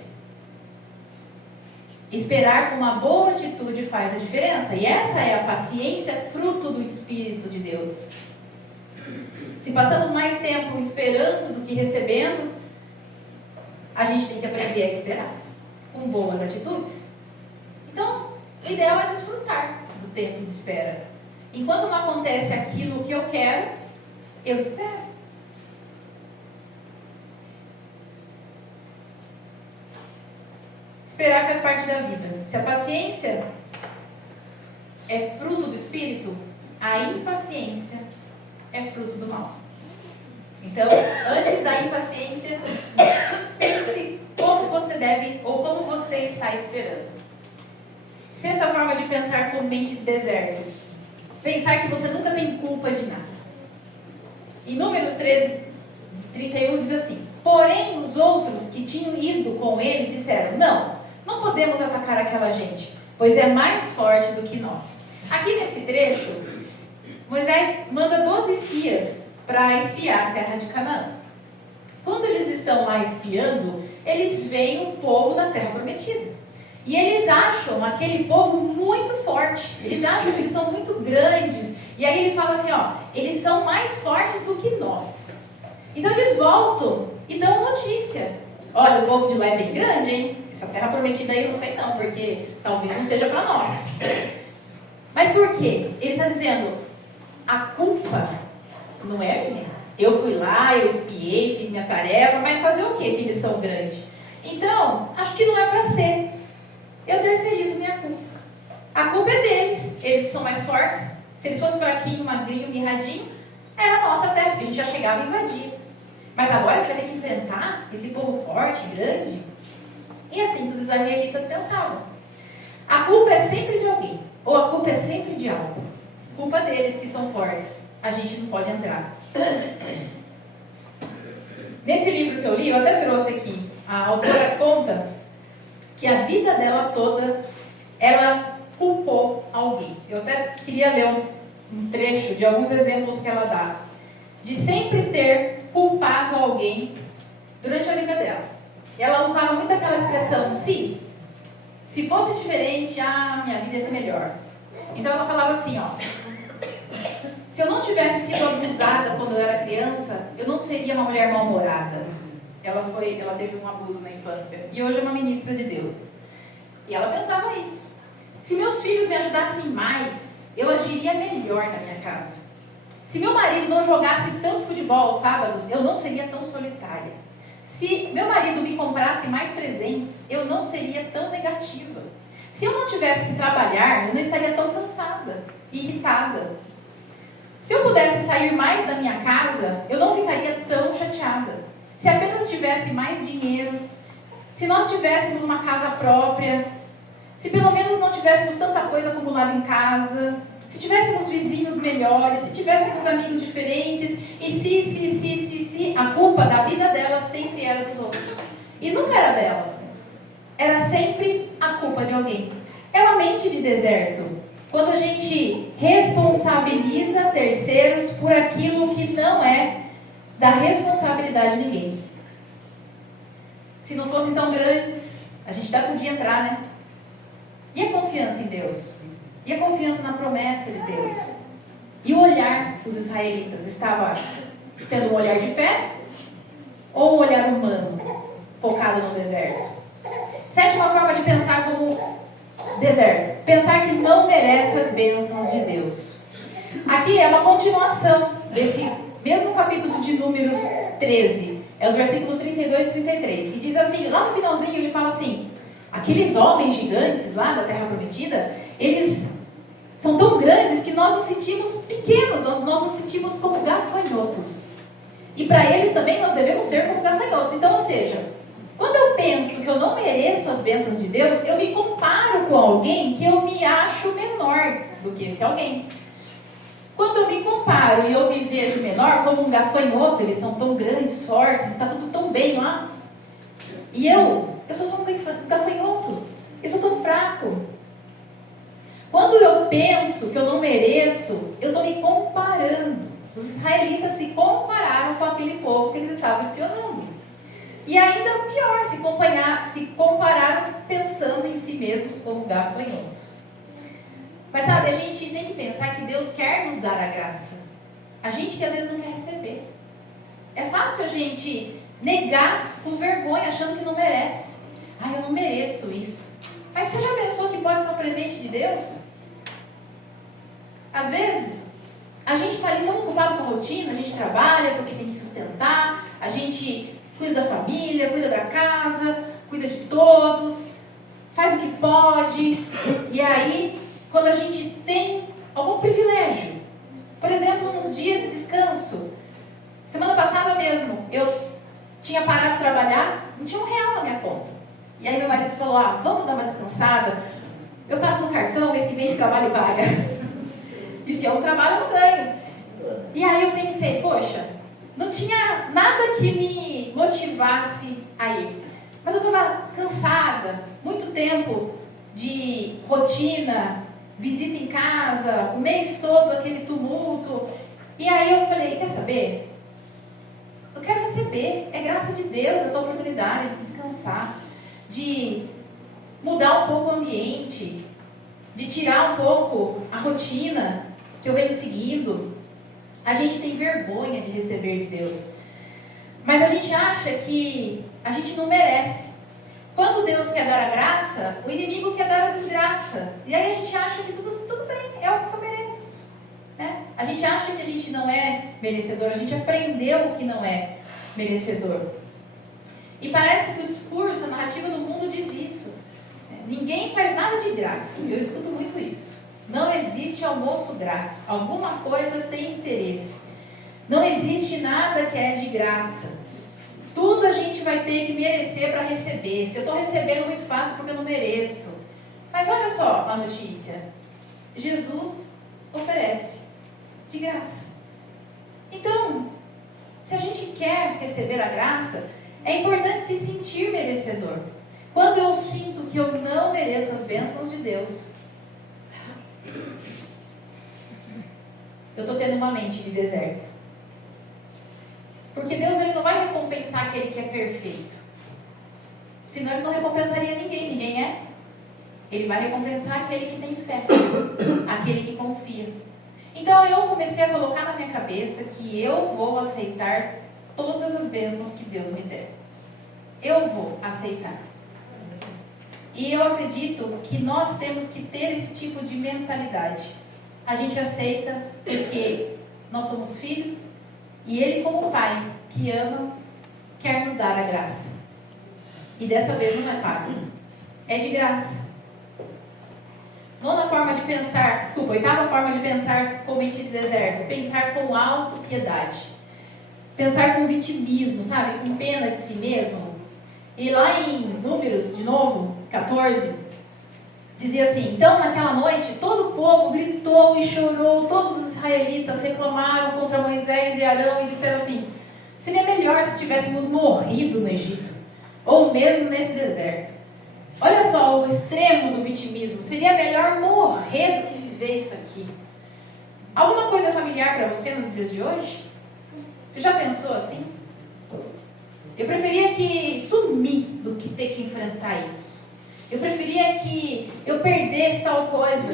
Esperar com uma boa atitude faz a diferença. E essa é a paciência, fruto do Espírito de Deus. Se passamos mais tempo esperando do que recebendo, a gente tem que aprender a esperar com boas atitudes. Então, o ideal é desfrutar do tempo de espera. Enquanto não acontece aquilo que eu quero, eu espero. Esperar faz parte da vida. Se a paciência é fruto do Espírito, a impaciência é fruto do mal. Então, antes da impaciência, pense como você deve ou como você está esperando. Sexta forma de pensar com mente de deserto. Pensar que você nunca tem culpa de nada. Em Números 13:31 diz assim: porém os outros que tinham ido com ele disseram: não podemos atacar aquela gente, pois é mais forte do que nós. Aqui nesse trecho, Moisés manda 12 espias para espiar a terra de Canaã. Quando eles estão lá espiando, eles veem o povo da terra prometida. E eles acham aquele povo muito forte. Eles acham que eles são muito grandes. E aí ele fala assim, eles são mais fortes do que nós. Então eles voltam e dão notícia. Olha, o povo de lá é bem grande, hein? Essa terra prometida aí eu não sei não, porque talvez não seja para nós. Mas por quê? Ele está dizendo, a culpa não é minha. Eu fui lá, eu espiei, fiz minha tarefa, mas fazer o quê que eles são grandes? Então, acho que não é para ser. Eu terceirizo minha culpa. A culpa é deles, eles que são mais fortes. Se eles fossem fraquinho, magrinho, mirradinho, era a nossa terra, porque a gente já chegava e invadia. Mas agora a gente vai ter que enfrentar esse povo forte, grande. E assim que os israelitas pensavam. A culpa é sempre de alguém, ou a culpa é sempre de algo. Culpa deles que são fortes. A gente não pode entrar. Nesse livro que eu li, eu até trouxe aqui. A autora conta que a vida dela toda, ela culpou alguém. Eu até queria ler um trecho de alguns exemplos que ela dá. De sempre ter culpado alguém durante a vida dela. Ela usava muito aquela expressão, se fosse diferente, minha vida ia ser melhor. Então ela falava assim, se eu não tivesse sido abusada quando eu era criança, eu não seria uma mulher mal-humorada. Ela teve um abuso na infância. E hoje é uma ministra de Deus. E ela pensava isso. Se meus filhos me ajudassem mais, eu agiria melhor na minha casa. Se meu marido não jogasse tanto futebol aos sábados, eu não seria tão solitária. Se meu marido me comprasse mais presentes, eu não seria tão negativa. Se eu não tivesse que trabalhar, eu não estaria tão cansada, irritada. Se eu pudesse sair mais da minha casa, eu não ficaria tão chateada. Se apenas tivesse mais dinheiro, se nós tivéssemos uma casa própria, se pelo menos não tivéssemos tanta coisa acumulada em casa, se tivéssemos vizinhos melhores, se tivéssemos amigos diferentes, e se, a culpa da vida dela sempre era dos outros. E nunca era dela. Era sempre a culpa de alguém. É uma mente de deserto. Quando a gente responsabiliza terceiros por aquilo que não é da responsabilidade de ninguém. Se não fossem tão grandes, a gente até podia entrar, né? E a confiança em Deus? E a confiança na promessa de Deus? E o olhar dos israelitas estava sendo um olhar de fé? Ou um olhar humano, focado no deserto? Sétima forma de pensar como deserto. Pensar que não merece as bênçãos de Deus. Aqui é uma continuação desse mesmo capítulo de Números 13. É os versículos 32 e 33. Que diz assim, lá no finalzinho ele fala assim, aqueles homens gigantes lá da Terra Prometida, eles são tão grandes que nós nos sentimos pequenos, nós nos sentimos como gafanhotos. E para eles também nós devemos ser como gafanhotos. Então, ou seja, quando eu penso que eu não mereço as bênçãos de Deus, eu me comparo com alguém que eu me acho menor do que esse alguém. Quando eu me comparo e eu me vejo menor, como um gafanhoto, eles são tão grandes, fortes, está tudo tão bem lá. E eu sou só um gafanhoto, eu sou tão fraco. Quando eu penso que eu não mereço, eu estou me comparando. Os israelitas se compararam com aquele povo que eles estavam espionando. E ainda pior, se compararam pensando em si mesmos como gafanhotos. Mas sabe, a gente tem que pensar que Deus quer nos dar a graça. A gente que às vezes não quer receber. É fácil a gente negar com vergonha, achando que não merece. Eu não mereço isso. Mas você já pensou que pode ser um presente de Deus? Às vezes, a gente está ali tão ocupado com a rotina, a gente trabalha porque tem que sustentar, a gente cuida da família, cuida da casa, cuida de todos, faz o que pode. E aí, quando a gente tem algum privilégio, por exemplo, uns dias de descanso. Semana passada mesmo, eu tinha parado de trabalhar, não tinha R$1 na minha conta. E aí meu marido falou, vamos dar uma descansada. Eu passo no cartão, mês que vem de trabalho e paga. E se é um trabalho, eu não ganho. E aí eu pensei, poxa, não tinha nada que me motivasse a ir. Mas eu estava cansada, muito tempo de rotina, visita em casa, o mês todo aquele tumulto. E aí eu falei, quer saber? Eu quero receber, é graça de Deus essa oportunidade de descansar, de mudar um pouco o ambiente, de tirar um pouco a rotina que eu venho seguindo. A gente tem vergonha de receber de Deus, mas a gente acha que a gente não merece. Quando Deus quer dar a graça, o inimigo quer dar a desgraça. E aí a gente acha que tudo bem, é o que eu mereço, né? A gente acha que a gente não é merecedor, a gente aprendeu que não é merecedor. E parece que o discurso, a narrativa do mundo diz isso. Ninguém faz nada de graça. Eu escuto muito isso. Não existe almoço grátis. Alguma coisa tem interesse. Não existe nada que é de graça. Tudo a gente vai ter que merecer para receber. Se eu estou recebendo muito fácil porque eu não mereço. Mas olha só a notícia. Jesus oferece de graça. Então, se a gente quer receber a graça, é importante se sentir merecedor. Quando eu sinto que eu não mereço as bênçãos de Deus, eu estou tendo uma mente de deserto. Porque Deus ele não vai recompensar aquele que é perfeito. Senão ele não recompensaria ninguém. Ninguém é. Ele vai recompensar aquele que tem fé. Aquele que confia. Então eu comecei a colocar na minha cabeça que eu vou aceitar todas as bênçãos que Deus me der. Eu vou aceitar. E eu acredito que nós temos que ter esse tipo de mentalidade. A gente aceita porque nós somos filhos e Ele, como Pai que ama, quer nos dar a graça. E dessa vez não é pago, é de graça. Oitava forma de pensar com mente de deserto. Pensar com autopiedade. Pensar com vitimismo, sabe? Com pena de si mesmo. E lá em Números, de novo, 14, dizia assim: então naquela noite todo o povo gritou e chorou, todos os israelitas reclamaram contra Moisés e Arão e disseram assim: seria melhor se tivéssemos morrido no Egito, ou mesmo nesse deserto. Olha só o extremo do vitimismo. Seria melhor morrer do que viver isso aqui. Alguma coisa familiar para você nos dias de hoje? Você já pensou assim? Eu preferia que sumir do que ter que enfrentar isso. Eu preferia que eu perdesse tal coisa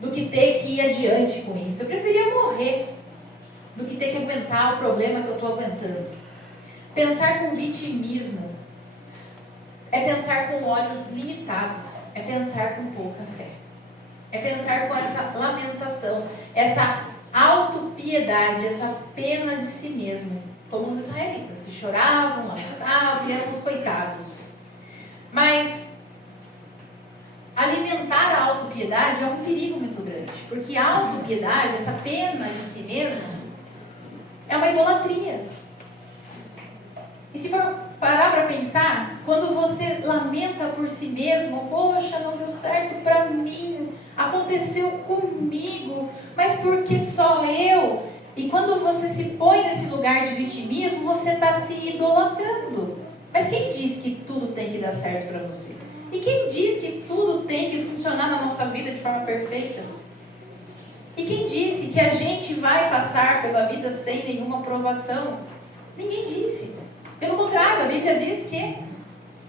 do que ter que ir adiante com isso. Eu preferia morrer do que ter que aguentar o problema que eu estou aguentando. Pensar com vitimismo é pensar com olhos limitados, é pensar com pouca fé, é pensar com essa lamentação, essa autopiedade, essa pena de si mesmo, como os israelitas que choravam, lamentavam e eram os coitados. Mas alimentar a autopiedade é um perigo muito grande. Porque a autopiedade, essa pena de si mesmo, é uma idolatria. E se for parar para pensar, quando você lamenta por si mesmo, poxa, não deu certo para mim, aconteceu comigo, mas por que só eu? E quando você se põe nesse lugar de vitimismo, você está se idolatrando. Mas quem diz que tudo tem que dar certo para você? E quem diz que tudo tem que funcionar na nossa vida de forma perfeita? E quem disse que a gente vai passar pela vida sem nenhuma aprovação? Ninguém disse. Pelo contrário, a Bíblia diz que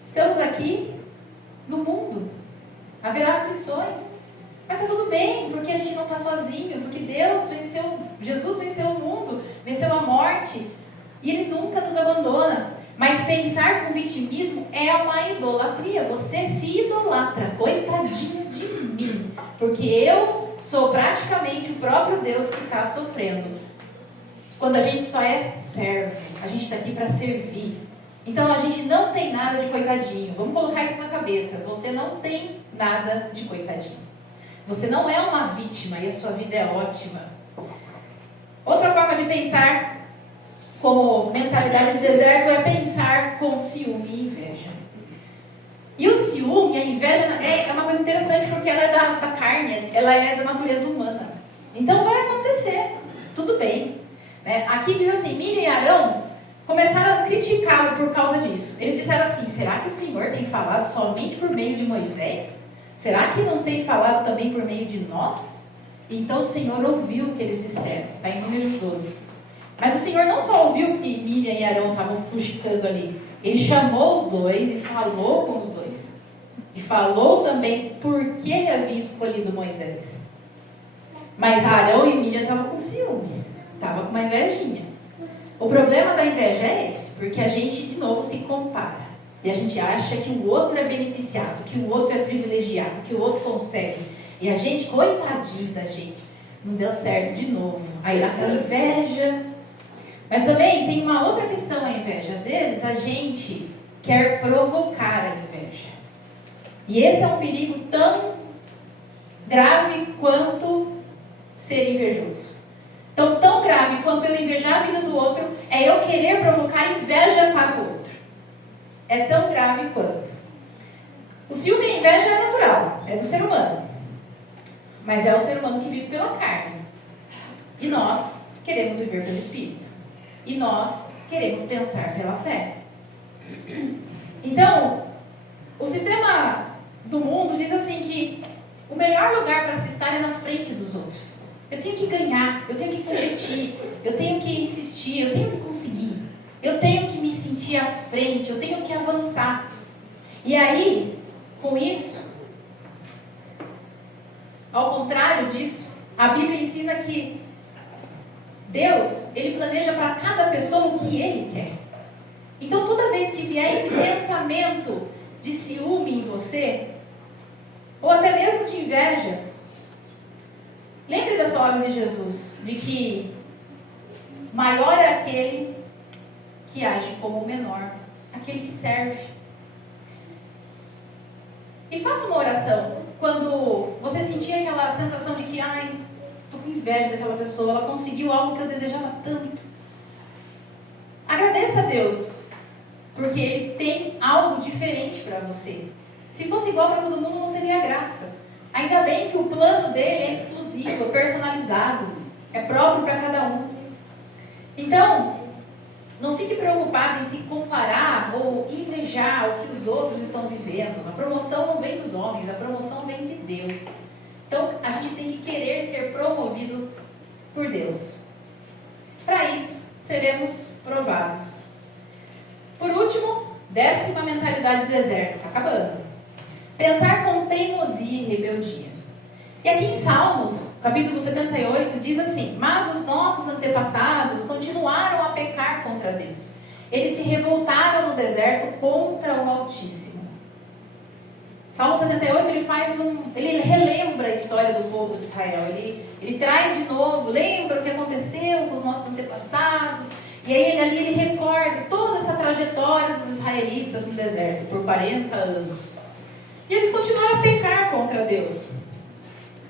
estamos aqui no mundo. Haverá aflições. Mas está tudo bem, porque a gente não está sozinho. Porque Deus venceu, Jesus venceu o mundo, venceu a morte. E Ele nunca nos abandona. Mas pensar com vitimismo é uma idolatria. Você se idolatra. Coitadinho de mim. Porque eu sou praticamente o próprio Deus que está sofrendo. Quando a gente só é servo. A gente está aqui para servir. Então a gente não tem nada de coitadinho. Vamos colocar isso na cabeça. Você não tem nada de coitadinho. Você não é uma vítima e a sua vida é ótima. Outra forma de pensar como mentalidade de deserto é pensar com ciúme e inveja. E o ciúme, a inveja é uma coisa interessante porque ela é da carne, ela é da natureza humana. Então vai acontecer, tudo bem. Aqui diz assim, Miriam e Arão começaram a criticá-lo por causa disso. Eles disseram assim, será que o Senhor tem falado somente por meio de Moisés? Será que não tem falado também por meio de nós? Então o Senhor ouviu o que eles disseram. Está em Números 12. Mas o Senhor não só ouviu que Miriam e Arão estavam fugicando ali. Ele chamou os dois e falou com os dois. E falou também por que ele havia escolhido Moisés. Mas Arão e Miriam estavam com ciúme. Estavam com uma invejinha. O problema da inveja é esse. Porque a gente, de novo, se compara. E a gente acha que o outro é beneficiado, que o outro é privilegiado, que o outro consegue. E a gente, coitadinho da gente, não deu certo de novo. Aí dá aquela inveja. Mas também tem uma outra questão a inveja. Às vezes a gente quer provocar a inveja. E esse é um perigo tão grave quanto ser invejoso. Então, tão grave quanto eu invejar a vida do outro é eu querer provocar inveja para o outro. É tão grave quanto. O ciúme e a inveja é natural, é do ser humano. Mas é o ser humano que vive pela carne. E nós queremos viver pelo Espírito. E nós queremos pensar pela fé. Então, o sistema do mundo diz assim que o melhor lugar para se estar é na frente dos outros. Eu tenho que ganhar, eu tenho que competir, eu tenho que insistir, eu tenho que conseguir. Eu tenho que me sentir à frente, eu tenho que avançar. E aí, com isso, ao contrário disso, a Bíblia ensina que Deus, Ele planeja para cada pessoa o que Ele quer. Então, toda vez que vier esse pensamento de ciúme em você, ou até mesmo de inveja, lembre das palavras de Jesus, de que maior é aquele que age como o menor, aquele que serve. E faça uma oração quando você sentir aquela sensação de que, estou com inveja daquela pessoa, ela conseguiu algo que eu desejava tanto. Agradeça a Deus, porque Ele tem algo diferente para você. Se fosse igual para todo mundo, não teria graça. Ainda bem que o plano dele é exclusivo, é personalizado, é próprio para cada um. Então, não fique preocupado em se comparar ou invejar o que os outros estão vivendo. A promoção não vem dos homens, a promoção vem de Deus. Então, a gente tem que querer ser promovido por Deus. Para isso, seremos provados. Por último, 10ª mentalidade do deserto. Está acabando. Pensar com teimosia e rebeldia. E aqui em Salmos, capítulo 78, diz assim: mas os nossos antepassados continuaram a pecar contra Deus. Eles se revoltaram no deserto contra o Altíssimo. Salmo 78, ele relembra a história do povo de Israel. Ele traz de novo, lembra o que aconteceu com os nossos antepassados. E aí ele recorda toda essa trajetória dos israelitas no deserto por 40 anos. E eles continuaram a pecar contra Deus.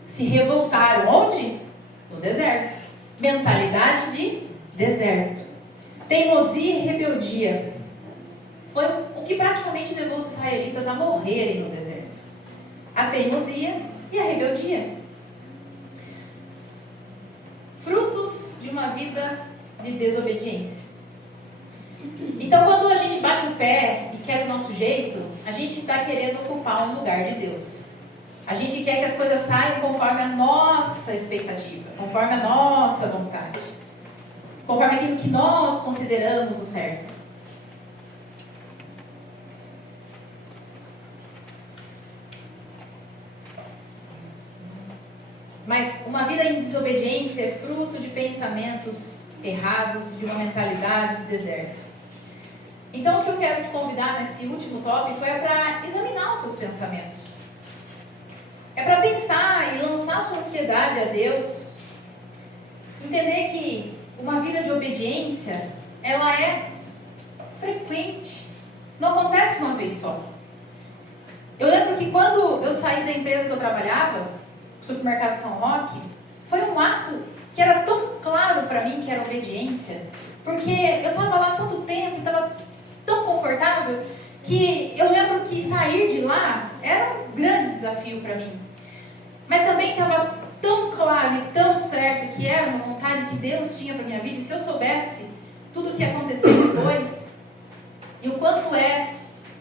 Se revoltaram. Onde? No deserto. Mentalidade de deserto. Teimosia e rebeldia. Foi o que praticamente levou os israelitas a morrerem no deserto. A teimosia e a rebeldia. Frutos de uma vida de desobediência. Então, quando a gente bate o pé e quer do nosso jeito, a gente está querendo ocupar um lugar de Deus. A gente quer que as coisas saiam conforme a nossa expectativa, conforme a nossa vontade, conforme aquilo que nós consideramos o certo. Mas uma vida em desobediência é fruto de pensamentos errados, de uma mentalidade de deserto. Então, o que eu quero te convidar nesse último tópico é para examinar os seus pensamentos. É para pensar e lançar sua ansiedade a Deus. Entender que uma vida de obediência, ela é frequente. Não acontece uma vez só. Eu lembro que quando eu saí da empresa que eu trabalhava, supermercado São Roque, foi um ato que era tão claro para mim que era obediência, porque eu estava lá há tanto tempo, estava tão confortável, que eu lembro que sair de lá era um grande desafio para mim. Mas também estava tão claro e tão certo que era uma vontade que Deus tinha para minha vida, e se eu soubesse tudo o que ia acontecer depois, e o quanto é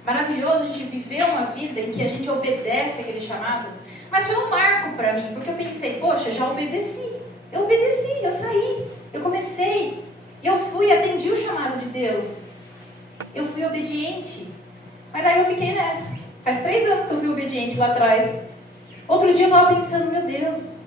maravilhoso a gente viver uma vida em que a gente obedece aquele chamado. Mas foi um marco para mim, porque eu pensei, poxa, já obedeci. Eu obedeci, eu saí, eu comecei, eu fui, atendi o chamado de Deus. Eu fui obediente. Mas daí eu fiquei nessa. Faz 3 anos que eu fui obediente lá atrás. Outro dia eu estava pensando, meu Deus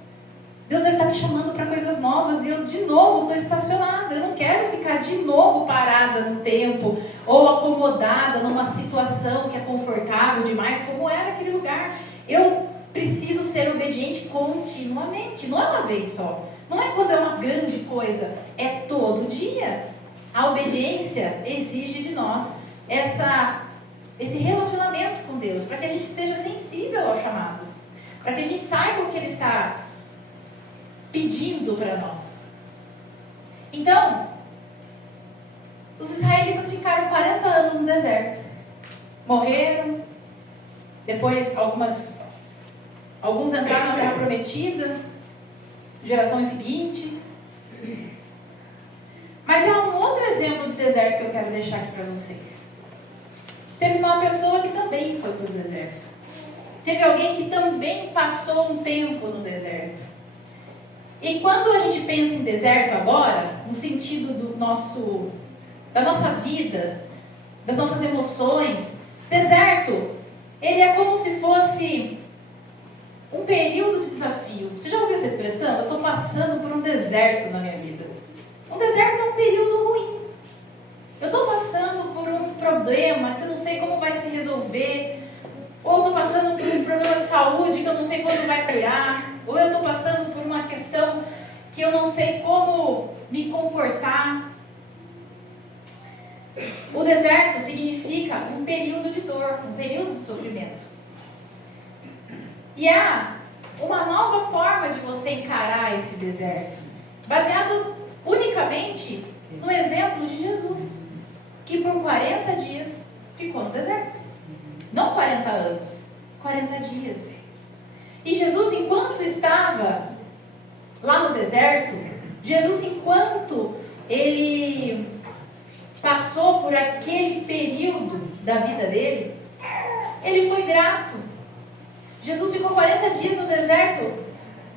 deve estar me chamando para coisas novas e eu de novo estou estacionada. Eu não quero ficar de novo parada no tempo ou acomodada numa situação que é confortável demais, como era aquele lugar. Eu preciso ser obediente continuamente, não é uma vez só, não é quando é uma grande coisa, é todo dia. A obediência exige de nós esse relacionamento com Deus, para que a gente esteja sensível ao chamado, para que a gente saiba o que Ele está pedindo para nós. Então, os israelitas ficaram 40 anos no deserto, morreram, depois alguns entraram na terra prometida, gerações seguintes. Mas há um outro exemplo de deserto que eu quero deixar aqui para vocês. Teve uma pessoa que também foi para o deserto. Teve alguém que também passou um tempo no deserto. E quando a gente pensa em deserto agora, no sentido da nossa vida, das nossas emoções, deserto, ele é como se fosse um período de desafio. Você já ouviu essa expressão? Eu estou passando por um deserto na minha vida. Um deserto é um período ruim. Eu estou passando por um problema que eu não sei como vai se resolver. Ou estou passando por um problema de saúde que eu não sei quando vai curar. Ou eu estou passando por uma questão que eu não sei como me comportar. O deserto significa um período de dor, um período de sofrimento. E há uma nova forma de você encarar esse deserto, baseado unicamente no exemplo de Jesus, que por 40 dias ficou no deserto. Não 40 anos, 40 dias. E Jesus, enquanto estava lá no deserto, Jesus, enquanto ele passou por aquele período da vida dele, ele foi grato. Jesus ficou 40 dias no deserto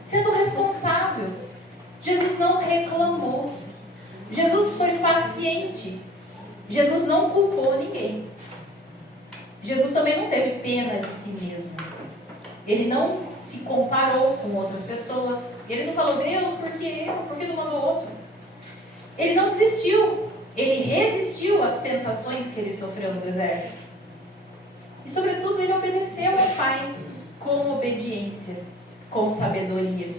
sendo responsável. Jesus não reclamou. Jesus foi paciente. Jesus não culpou ninguém. Jesus também não teve pena de si mesmo. Ele não se comparou com outras pessoas. Ele não falou, Deus, por que eu? Por que não mandou outro? Ele não desistiu. Ele resistiu às tentações que ele sofreu no deserto. E, sobretudo, ele obedeceu ao Pai com obediência, com sabedoria.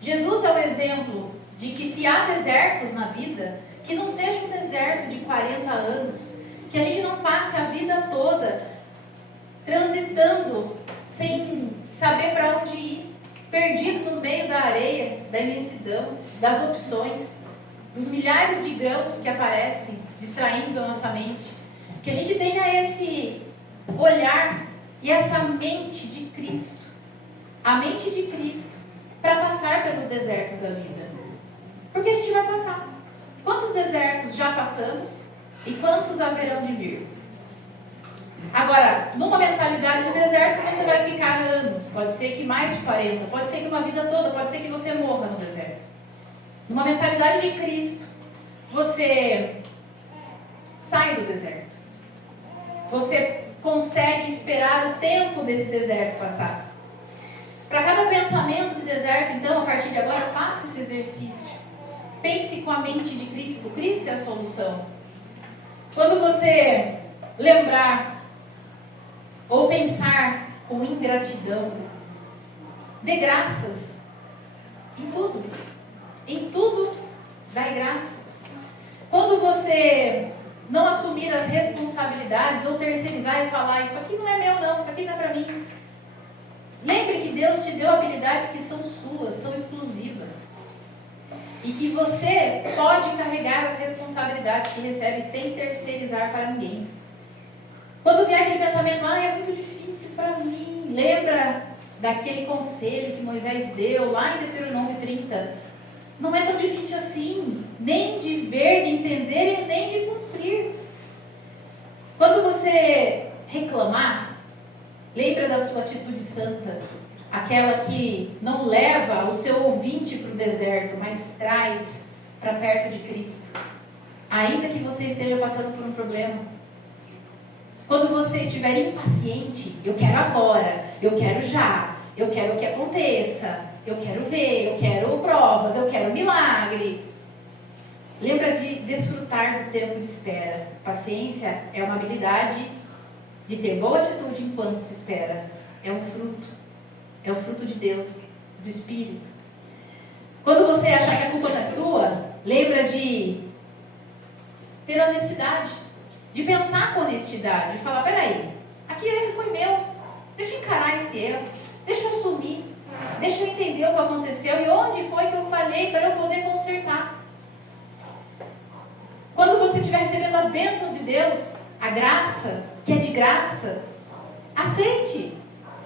Jesus é o exemplo de que se há desertos na vida, que não seja um deserto de 40 anos, que a gente não passe a vida toda transitando sem saber para onde ir, perdido no meio da areia, da imensidão, das opções, dos milhares de grãos que aparecem, distraindo a nossa mente. Que a gente tenha esse olhar e essa mente de Cristo, a mente de Cristo, para passar pelos desertos da vida. Porque a gente vai passar. Quantos desertos já passamos e quantos haverão de vir? Agora, numa mentalidade de deserto, você vai ficar anos. Pode ser que mais de 40, pode ser que uma vida toda, pode ser que você morra no deserto. Numa mentalidade de Cristo, você sai do deserto. Você consegue esperar o tempo desse deserto passar. Para cada pensamento de deserto, então, a partir de agora, faça esse exercício. Pense com a mente de Cristo. Cristo é a solução. Quando você lembrar ou pensar com ingratidão, dê graças em tudo. Em tudo, dai graças. Quando você não assumir as responsabilidades ou terceirizar e falar, isso aqui não é meu não, isso aqui não é para mim. Lembre que Deus te deu habilidades que são suas, são exclusivas. E que você pode carregar as responsabilidades que recebe sem terceirizar para ninguém. Quando vier aquele pensamento, é muito difícil para mim, lembra daquele conselho que Moisés deu lá em Deuteronômio 30. Não é tão difícil assim, nem de ver, de entender e nem de cumprir. Quando você reclamar, lembra da sua atitude santa, aquela que não leva o seu ouvinte para o deserto, mas traz para perto de Cristo. Ainda que você esteja passando por um problema. Quando você estiver impaciente, eu quero agora, eu quero já, eu quero que aconteça, eu quero ver, eu quero provas, eu quero milagre. Lembra de desfrutar do tempo de espera. Paciência é uma habilidade de ter boa atitude enquanto se espera. É um fruto. É o fruto de Deus, do Espírito. Quando você achar que a culpa não é sua, lembra de ter honestidade. De pensar com honestidade. De falar, peraí, aqui o erro foi meu. Deixa eu encarar esse erro. Deixa eu assumir. Deixa eu entender o que aconteceu e onde foi que eu falhei para eu poder consertar. Quando você estiver recebendo as bênçãos de Deus, a graça, que é de graça, aceite.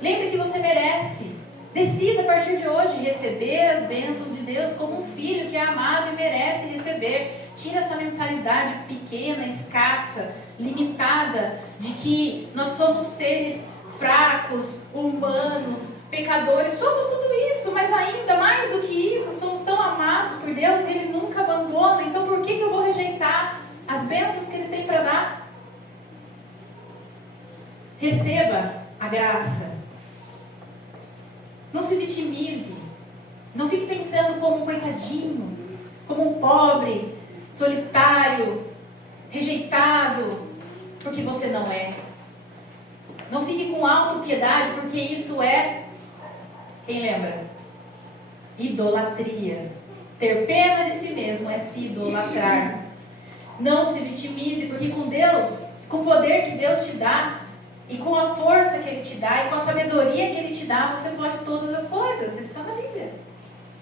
Lembre que você merece. Decida a partir de hoje receber as bênçãos de Deus como um filho que é amado e merece receber. Tira essa mentalidade pequena, escassa, limitada, de que nós somos seres fracos, humanos, pecadores. Somos tudo isso, mas ainda mais do que isso, somos tão amados por Deus e Ele nunca abandona. Então por que eu vou rejeitar as bênçãos que Ele tem para dar? Receba a graça. Não se vitimize. Não fique pensando como um coitadinho, como um pobre, solitário, rejeitado, porque você não é. Não fique com autopiedade, porque isso é, quem lembra? Idolatria. Ter pena de si mesmo é se idolatrar. Não se vitimize, porque com Deus, com o poder que Deus te dá, e com a força que Ele te dá, e com a sabedoria que Ele te dá, você pode todas as coisas. Isso está na Bíblia.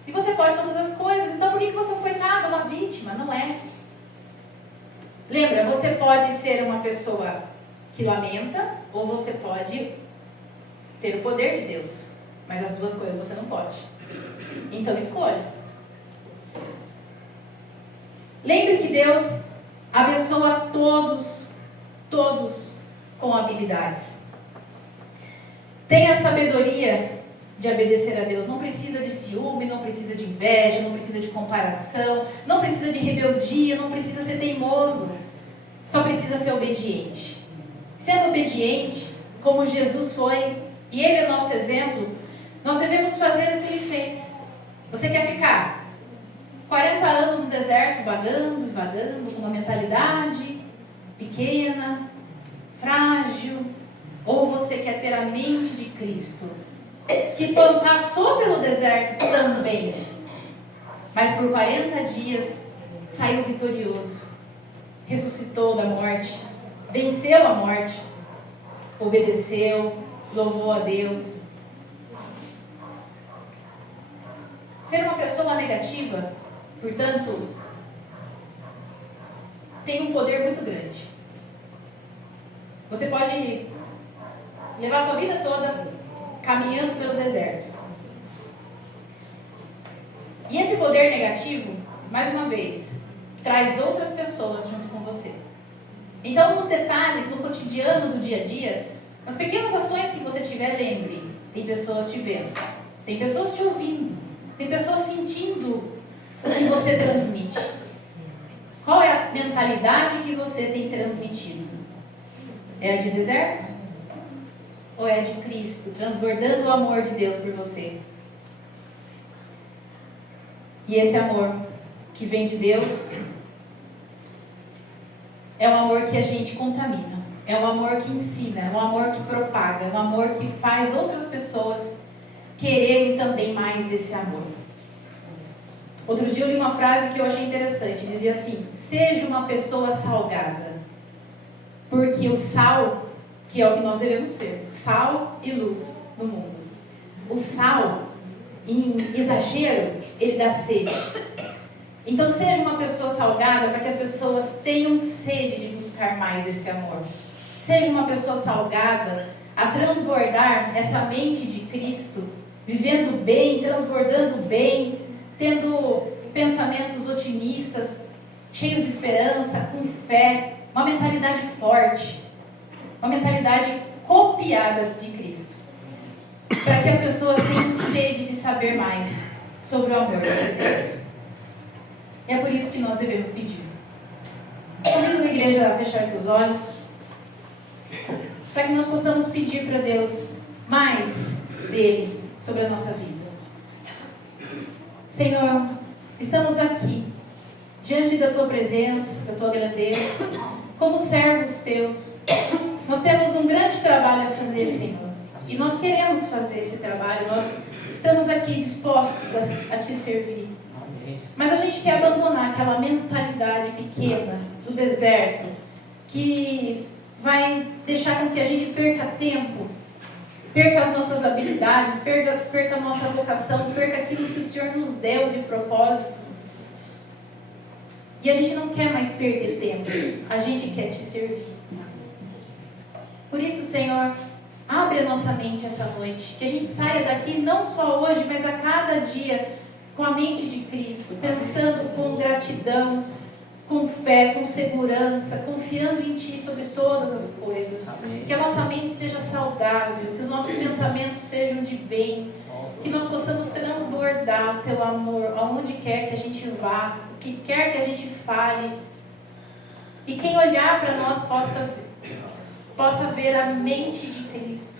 E você pode todas as coisas. Então por que você é um coitado, uma vítima? Não é. Lembra, você pode ser uma pessoa que lamenta, ou você pode ter o poder de Deus. Mas as duas coisas você não pode. Então escolha. Lembre que Deus abençoa todos com habilidades. Tenha sabedoria de obedecer a Deus. Não precisa de ciúme, não precisa de inveja, não precisa de comparação, não precisa de rebeldia, não precisa ser teimoso. Só precisa ser obediente. Sendo obediente, como Jesus foi, e Ele é nosso exemplo, nós devemos fazer o que Ele fez. Você quer ficar 40 anos no deserto, vagando, com uma mentalidade pequena, frágil, ou você quer ter a mente de Cristo, que passou pelo deserto também, mas por 40 dias saiu vitorioso, ressuscitou da morte, venceu a morte, obedeceu, louvou a Deus. Ser uma pessoa negativa, portanto, tem um poder muito grande. Você pode levar a tua vida toda caminhando pelo deserto. E esse poder negativo, mais uma vez, traz outras pessoas junto com você. Então, nos detalhes, no cotidiano do dia a dia, nas pequenas ações que você tiver, lembre, tem pessoas te vendo, tem pessoas te ouvindo, tem pessoas sentindo o que você transmite. Qual é a mentalidade que você tem transmitido? É a de deserto? Ou é a de Cristo, transbordando o amor de Deus por você? E esse amor que vem de Deus é um amor que a gente contamina, é um amor que ensina, é um amor que propaga, é um amor que faz outras pessoas quererem também mais desse amor. Outro dia eu li uma frase que eu achei interessante, dizia assim: seja uma pessoa salgada, porque o sal, que é o que nós devemos ser, sal e luz no mundo. O sal, em exagero, ele dá sede. Então seja uma pessoa salgada para que as pessoas tenham sede de buscar mais esse amor. Seja uma pessoa salgada a transbordar essa mente de Cristo, vivendo bem, transbordando bem, tendo pensamentos otimistas, cheios de esperança, com fé, uma mentalidade forte, uma mentalidade copiada de Cristo, para que as pessoas tenham sede de saber mais sobre o amor de Deus. E é por isso que nós devemos pedir. Convido a igreja a fechar seus olhos, para que nós possamos pedir para Deus mais dele sobre a nossa vida. Senhor, estamos aqui, diante da Tua presença, da Tua grandeza, como servos Teus. Nós temos um grande trabalho a fazer, Senhor, e nós queremos fazer esse trabalho, nós estamos aqui dispostos a Te servir. Mas a gente quer abandonar aquela mentalidade pequena do deserto, que vai deixar com que a gente perca tempo, perca as nossas habilidades, perca a nossa vocação, perca aquilo que o Senhor nos deu de propósito. E a gente não quer mais perder tempo, a gente quer Te servir. Por isso, Senhor, abre a nossa mente essa noite, que a gente saia daqui não só hoje, mas a cada dia, com a mente de Cristo, pensando com gratidão, com fé, com segurança, confiando em Ti sobre todas as coisas. Amém. Que a nossa mente seja saudável, que os nossos pensamentos sejam de bem, que nós possamos transbordar o Teu amor aonde quer que a gente vá, o que quer que a gente fale, e quem olhar para nós possa ver a mente de Cristo,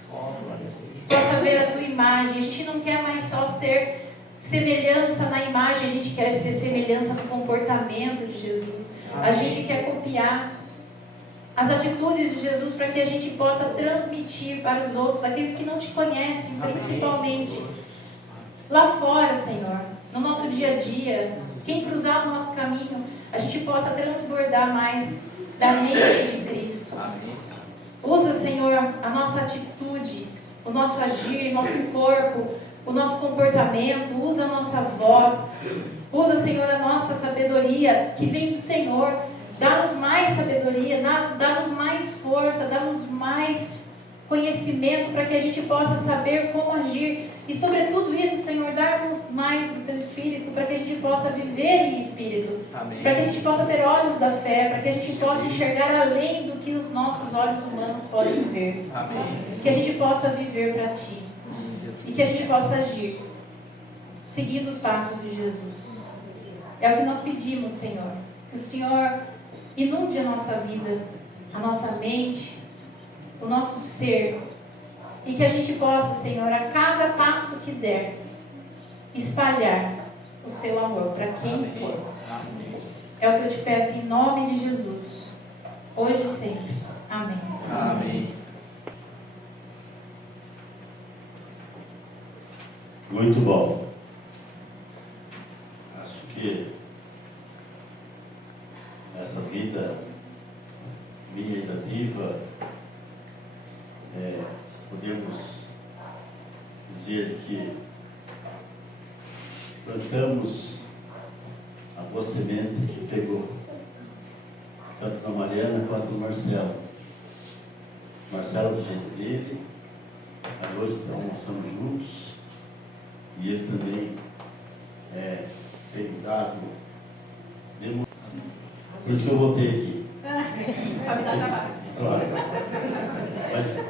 possa ver a Tua imagem. A gente não quer mais só ser semelhança na imagem, a gente quer ser semelhança no comportamento de Jesus. A gente quer copiar as atitudes de Jesus para que a gente possa transmitir para os outros, aqueles que não Te conhecem, principalmente lá fora, Senhor, no nosso dia a dia, quem cruzar o nosso caminho, a gente possa transbordar mais da mente de Cristo. Usa, Senhor, a nossa atitude, o nosso agir, nosso corpo, o nosso comportamento, usa a nossa voz, usa, Senhor, a nossa sabedoria que vem do Senhor. Dá-nos mais sabedoria, dá-nos mais força, dá-nos mais conhecimento para que a gente possa saber como agir. E sobre tudo isso, Senhor, dá-nos mais do Teu Espírito para que a gente possa viver em Espírito. Amém. Para que a gente possa ter olhos da fé, para que a gente possa enxergar além do que os nossos olhos humanos podem ver. Amém. Que a gente possa viver para Ti. E que a gente possa agir seguindo os passos de Jesus. É o que nós pedimos, Senhor. Que o Senhor inunde a nossa vida, a nossa mente, o nosso ser. E que a gente possa, Senhor, a cada passo que der, espalhar o Seu amor para quem for. É o que eu Te peço em nome de Jesus, hoje e sempre. Amém. Amém. Muito bom. Acho que essa vida meditativa podemos dizer que plantamos a boa semente que pegou, tanto na Mariana quanto no Marcelo. Marcelo do jeito dele, mas hoje almoçamos juntos, e ele também tem dado. Por isso que eu voltei aqui. Para me dar trabalho. Claro.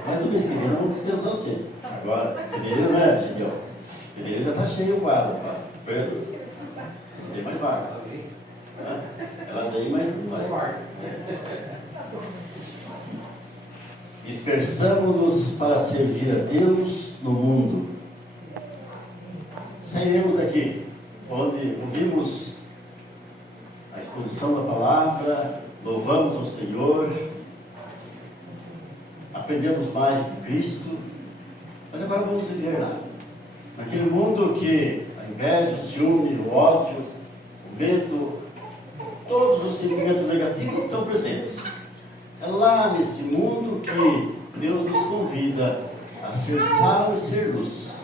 Mas no mês que vem nós vamos dispensar você. Agora, fevereiro não é, Gideão? Fevereiro já está cheio o quadro, tá? Pedro, não tem mais vaga. Ela tem, mas não vai. Dispersamos-nos para servir a Deus no mundo. Sairemos daqui, onde ouvimos a exposição da palavra, louvamos ao Senhor, aprendemos mais de Cristo, mas agora vamos viver lá, naquele mundo que a inveja, o ciúme, o ódio, o medo, todos os sentimentos negativos estão presentes. É lá nesse mundo que Deus nos convida a ser sal e ser luz.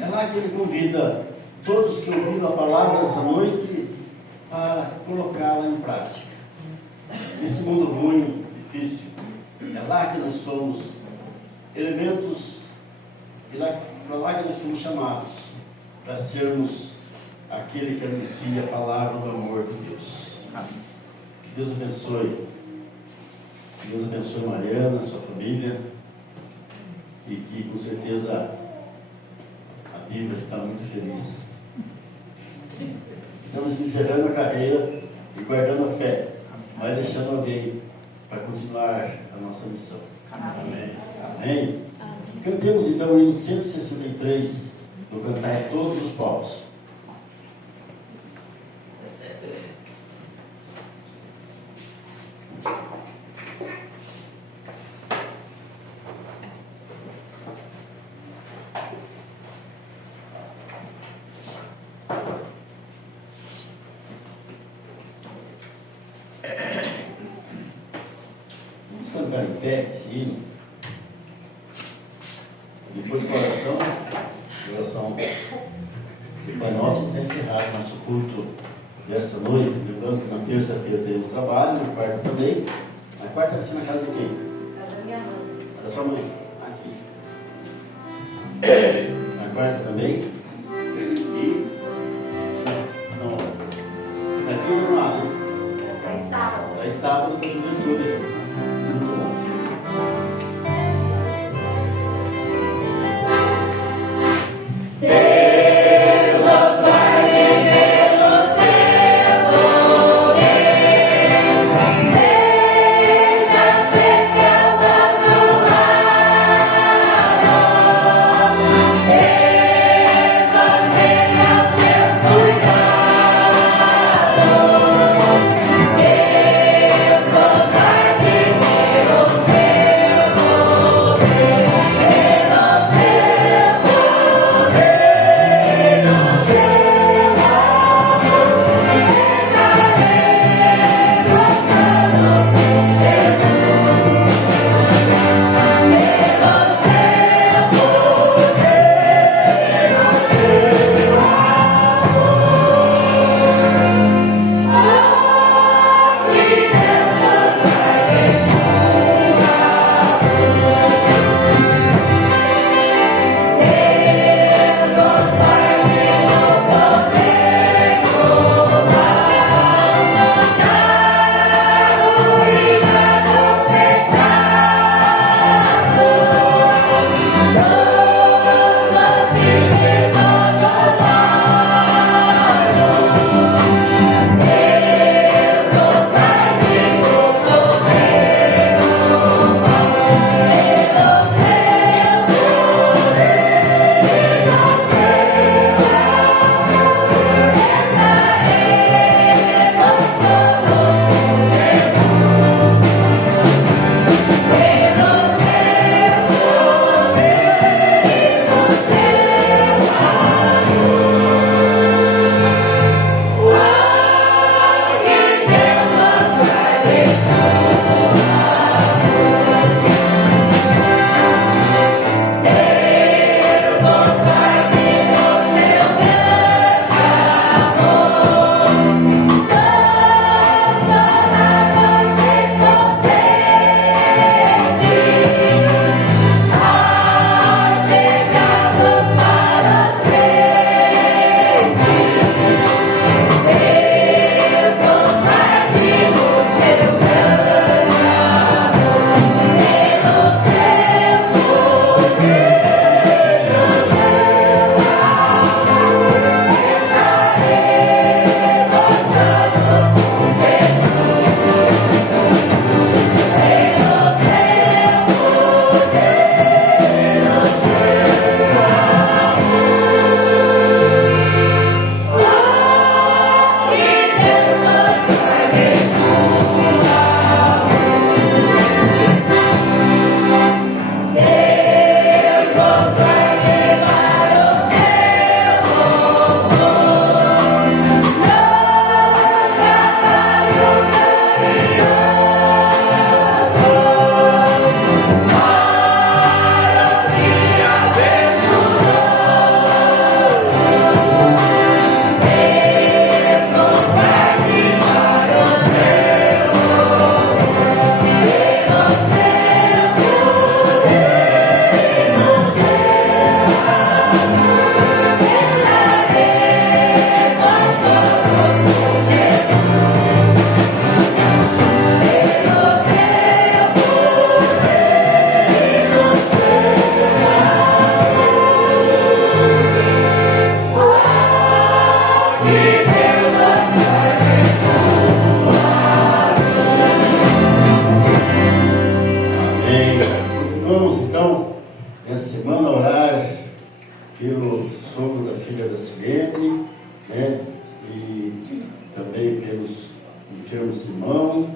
É lá que Ele convida todos que ouviram a palavra essa noite para colocá-la em prática. Nesse mundo ruim, difícil, é lá que nós somos elementos, para lá que nós somos chamados, para sermos aquele que anuncia a palavra do amor de Deus. Que Deus abençoe. Que Deus abençoe Mariana, sua família, e que com certeza a Diva está muito feliz. Estamos encerrando a carreira e guardando a fé, mas deixando alguém para continuar a nossa missão. Amém. Amém. Cantemos então o hino 163 do Cantar em Todos os Povos. Vamos cantar em pé esse hino. Depois da oração do Pai Nosso está encerrado nosso culto dessa noite. Lembrando que na terça-feira teremos trabalho, na quarta também. Na quarta vai ser na casa de quem? Da sua mãe. Aqui. Na quarta também. E na quinta não há, né? Aí sábado com a juventude. Muito bom. Deus, filha da Silene, né? E também pelos enfermos Simão,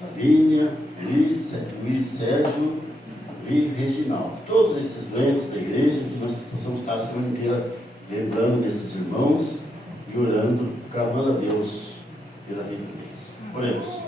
Lavínia, Luiz, Sérgio e Reginaldo. Todos esses doentes da igreja, que nós possamos estar a semana inteira lembrando desses irmãos e orando, clamando a Deus pela vida deles. Oremos.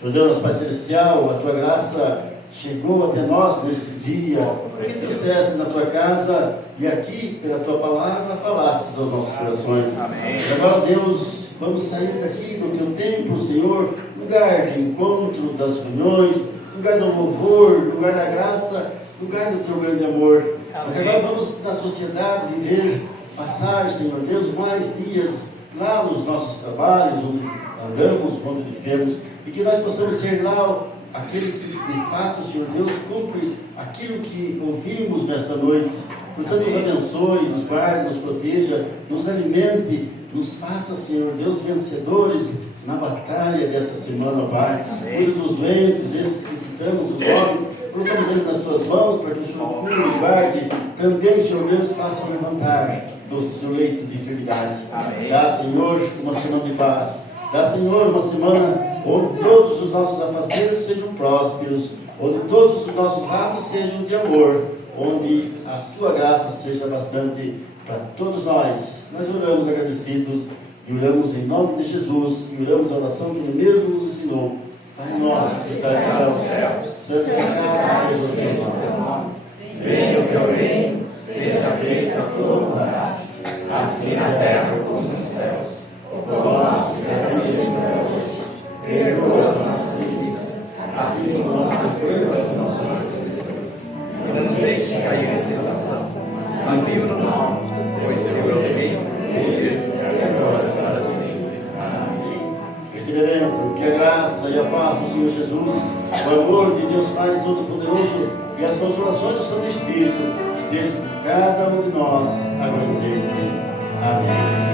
Senhor Deus, nosso Pai Celestial, a Tua graça chegou até nós nesse dia, que trouxeste na Tua casa e aqui, pela Tua palavra, falastes aos nossos corações. Amém. E agora, Deus, vamos sair daqui do Teu templo, Senhor, lugar de encontro das reuniões, lugar do louvor, lugar da graça, lugar do Teu grande amor. Mas agora vamos na sociedade viver, passar, Senhor Deus, mais dias lá nos nossos trabalhos, onde andamos, onde vivemos, e que nós possamos ser lá aquele que, de fato, Senhor Deus, cumpre aquilo que ouvimos nessa noite. Portanto, nos abençoe, nos guarde, nos proteja, nos alimente, nos faça, Senhor Deus, vencedores na batalha dessa semana, Pai. Cuide dos doentes, esses que citamos, os nomes, colocamos eles nas Tuas mãos, para que o Senhor cure e guarde. Também, Senhor Deus, faça levantar do seu leito de enfermidade. Dá, Senhor, uma semana de paz. Dá, Senhor, uma semana onde todos os nossos afazeres sejam prósperos, onde todos os nossos atos sejam de amor, onde a Tua graça seja bastante para todos nós. Nós oramos agradecidos e oramos em nome de Jesus e oramos a oração que Ele mesmo nos ensinou. Pai nosso que está no céu, santificado seja o Teu nome. Venha o Teu reino, seja feita a Tua vontade, assim na terra como nos céus. O pão nosso cada dia hoje, perdoa as nossas dívidas, assim como nós perdoamos aos nossos devedores. Não nos deixe cair em tentação, mas livra-nos do mal, pois Teu é o reino, o poder e a glória para sempre. Amém. Recebemos que a graça e a paz do Senhor Jesus, o amor de Deus Pai Todo-Poderoso e as consolações do Santo Espírito estejam com cada um de nós agora e sempre. Amém.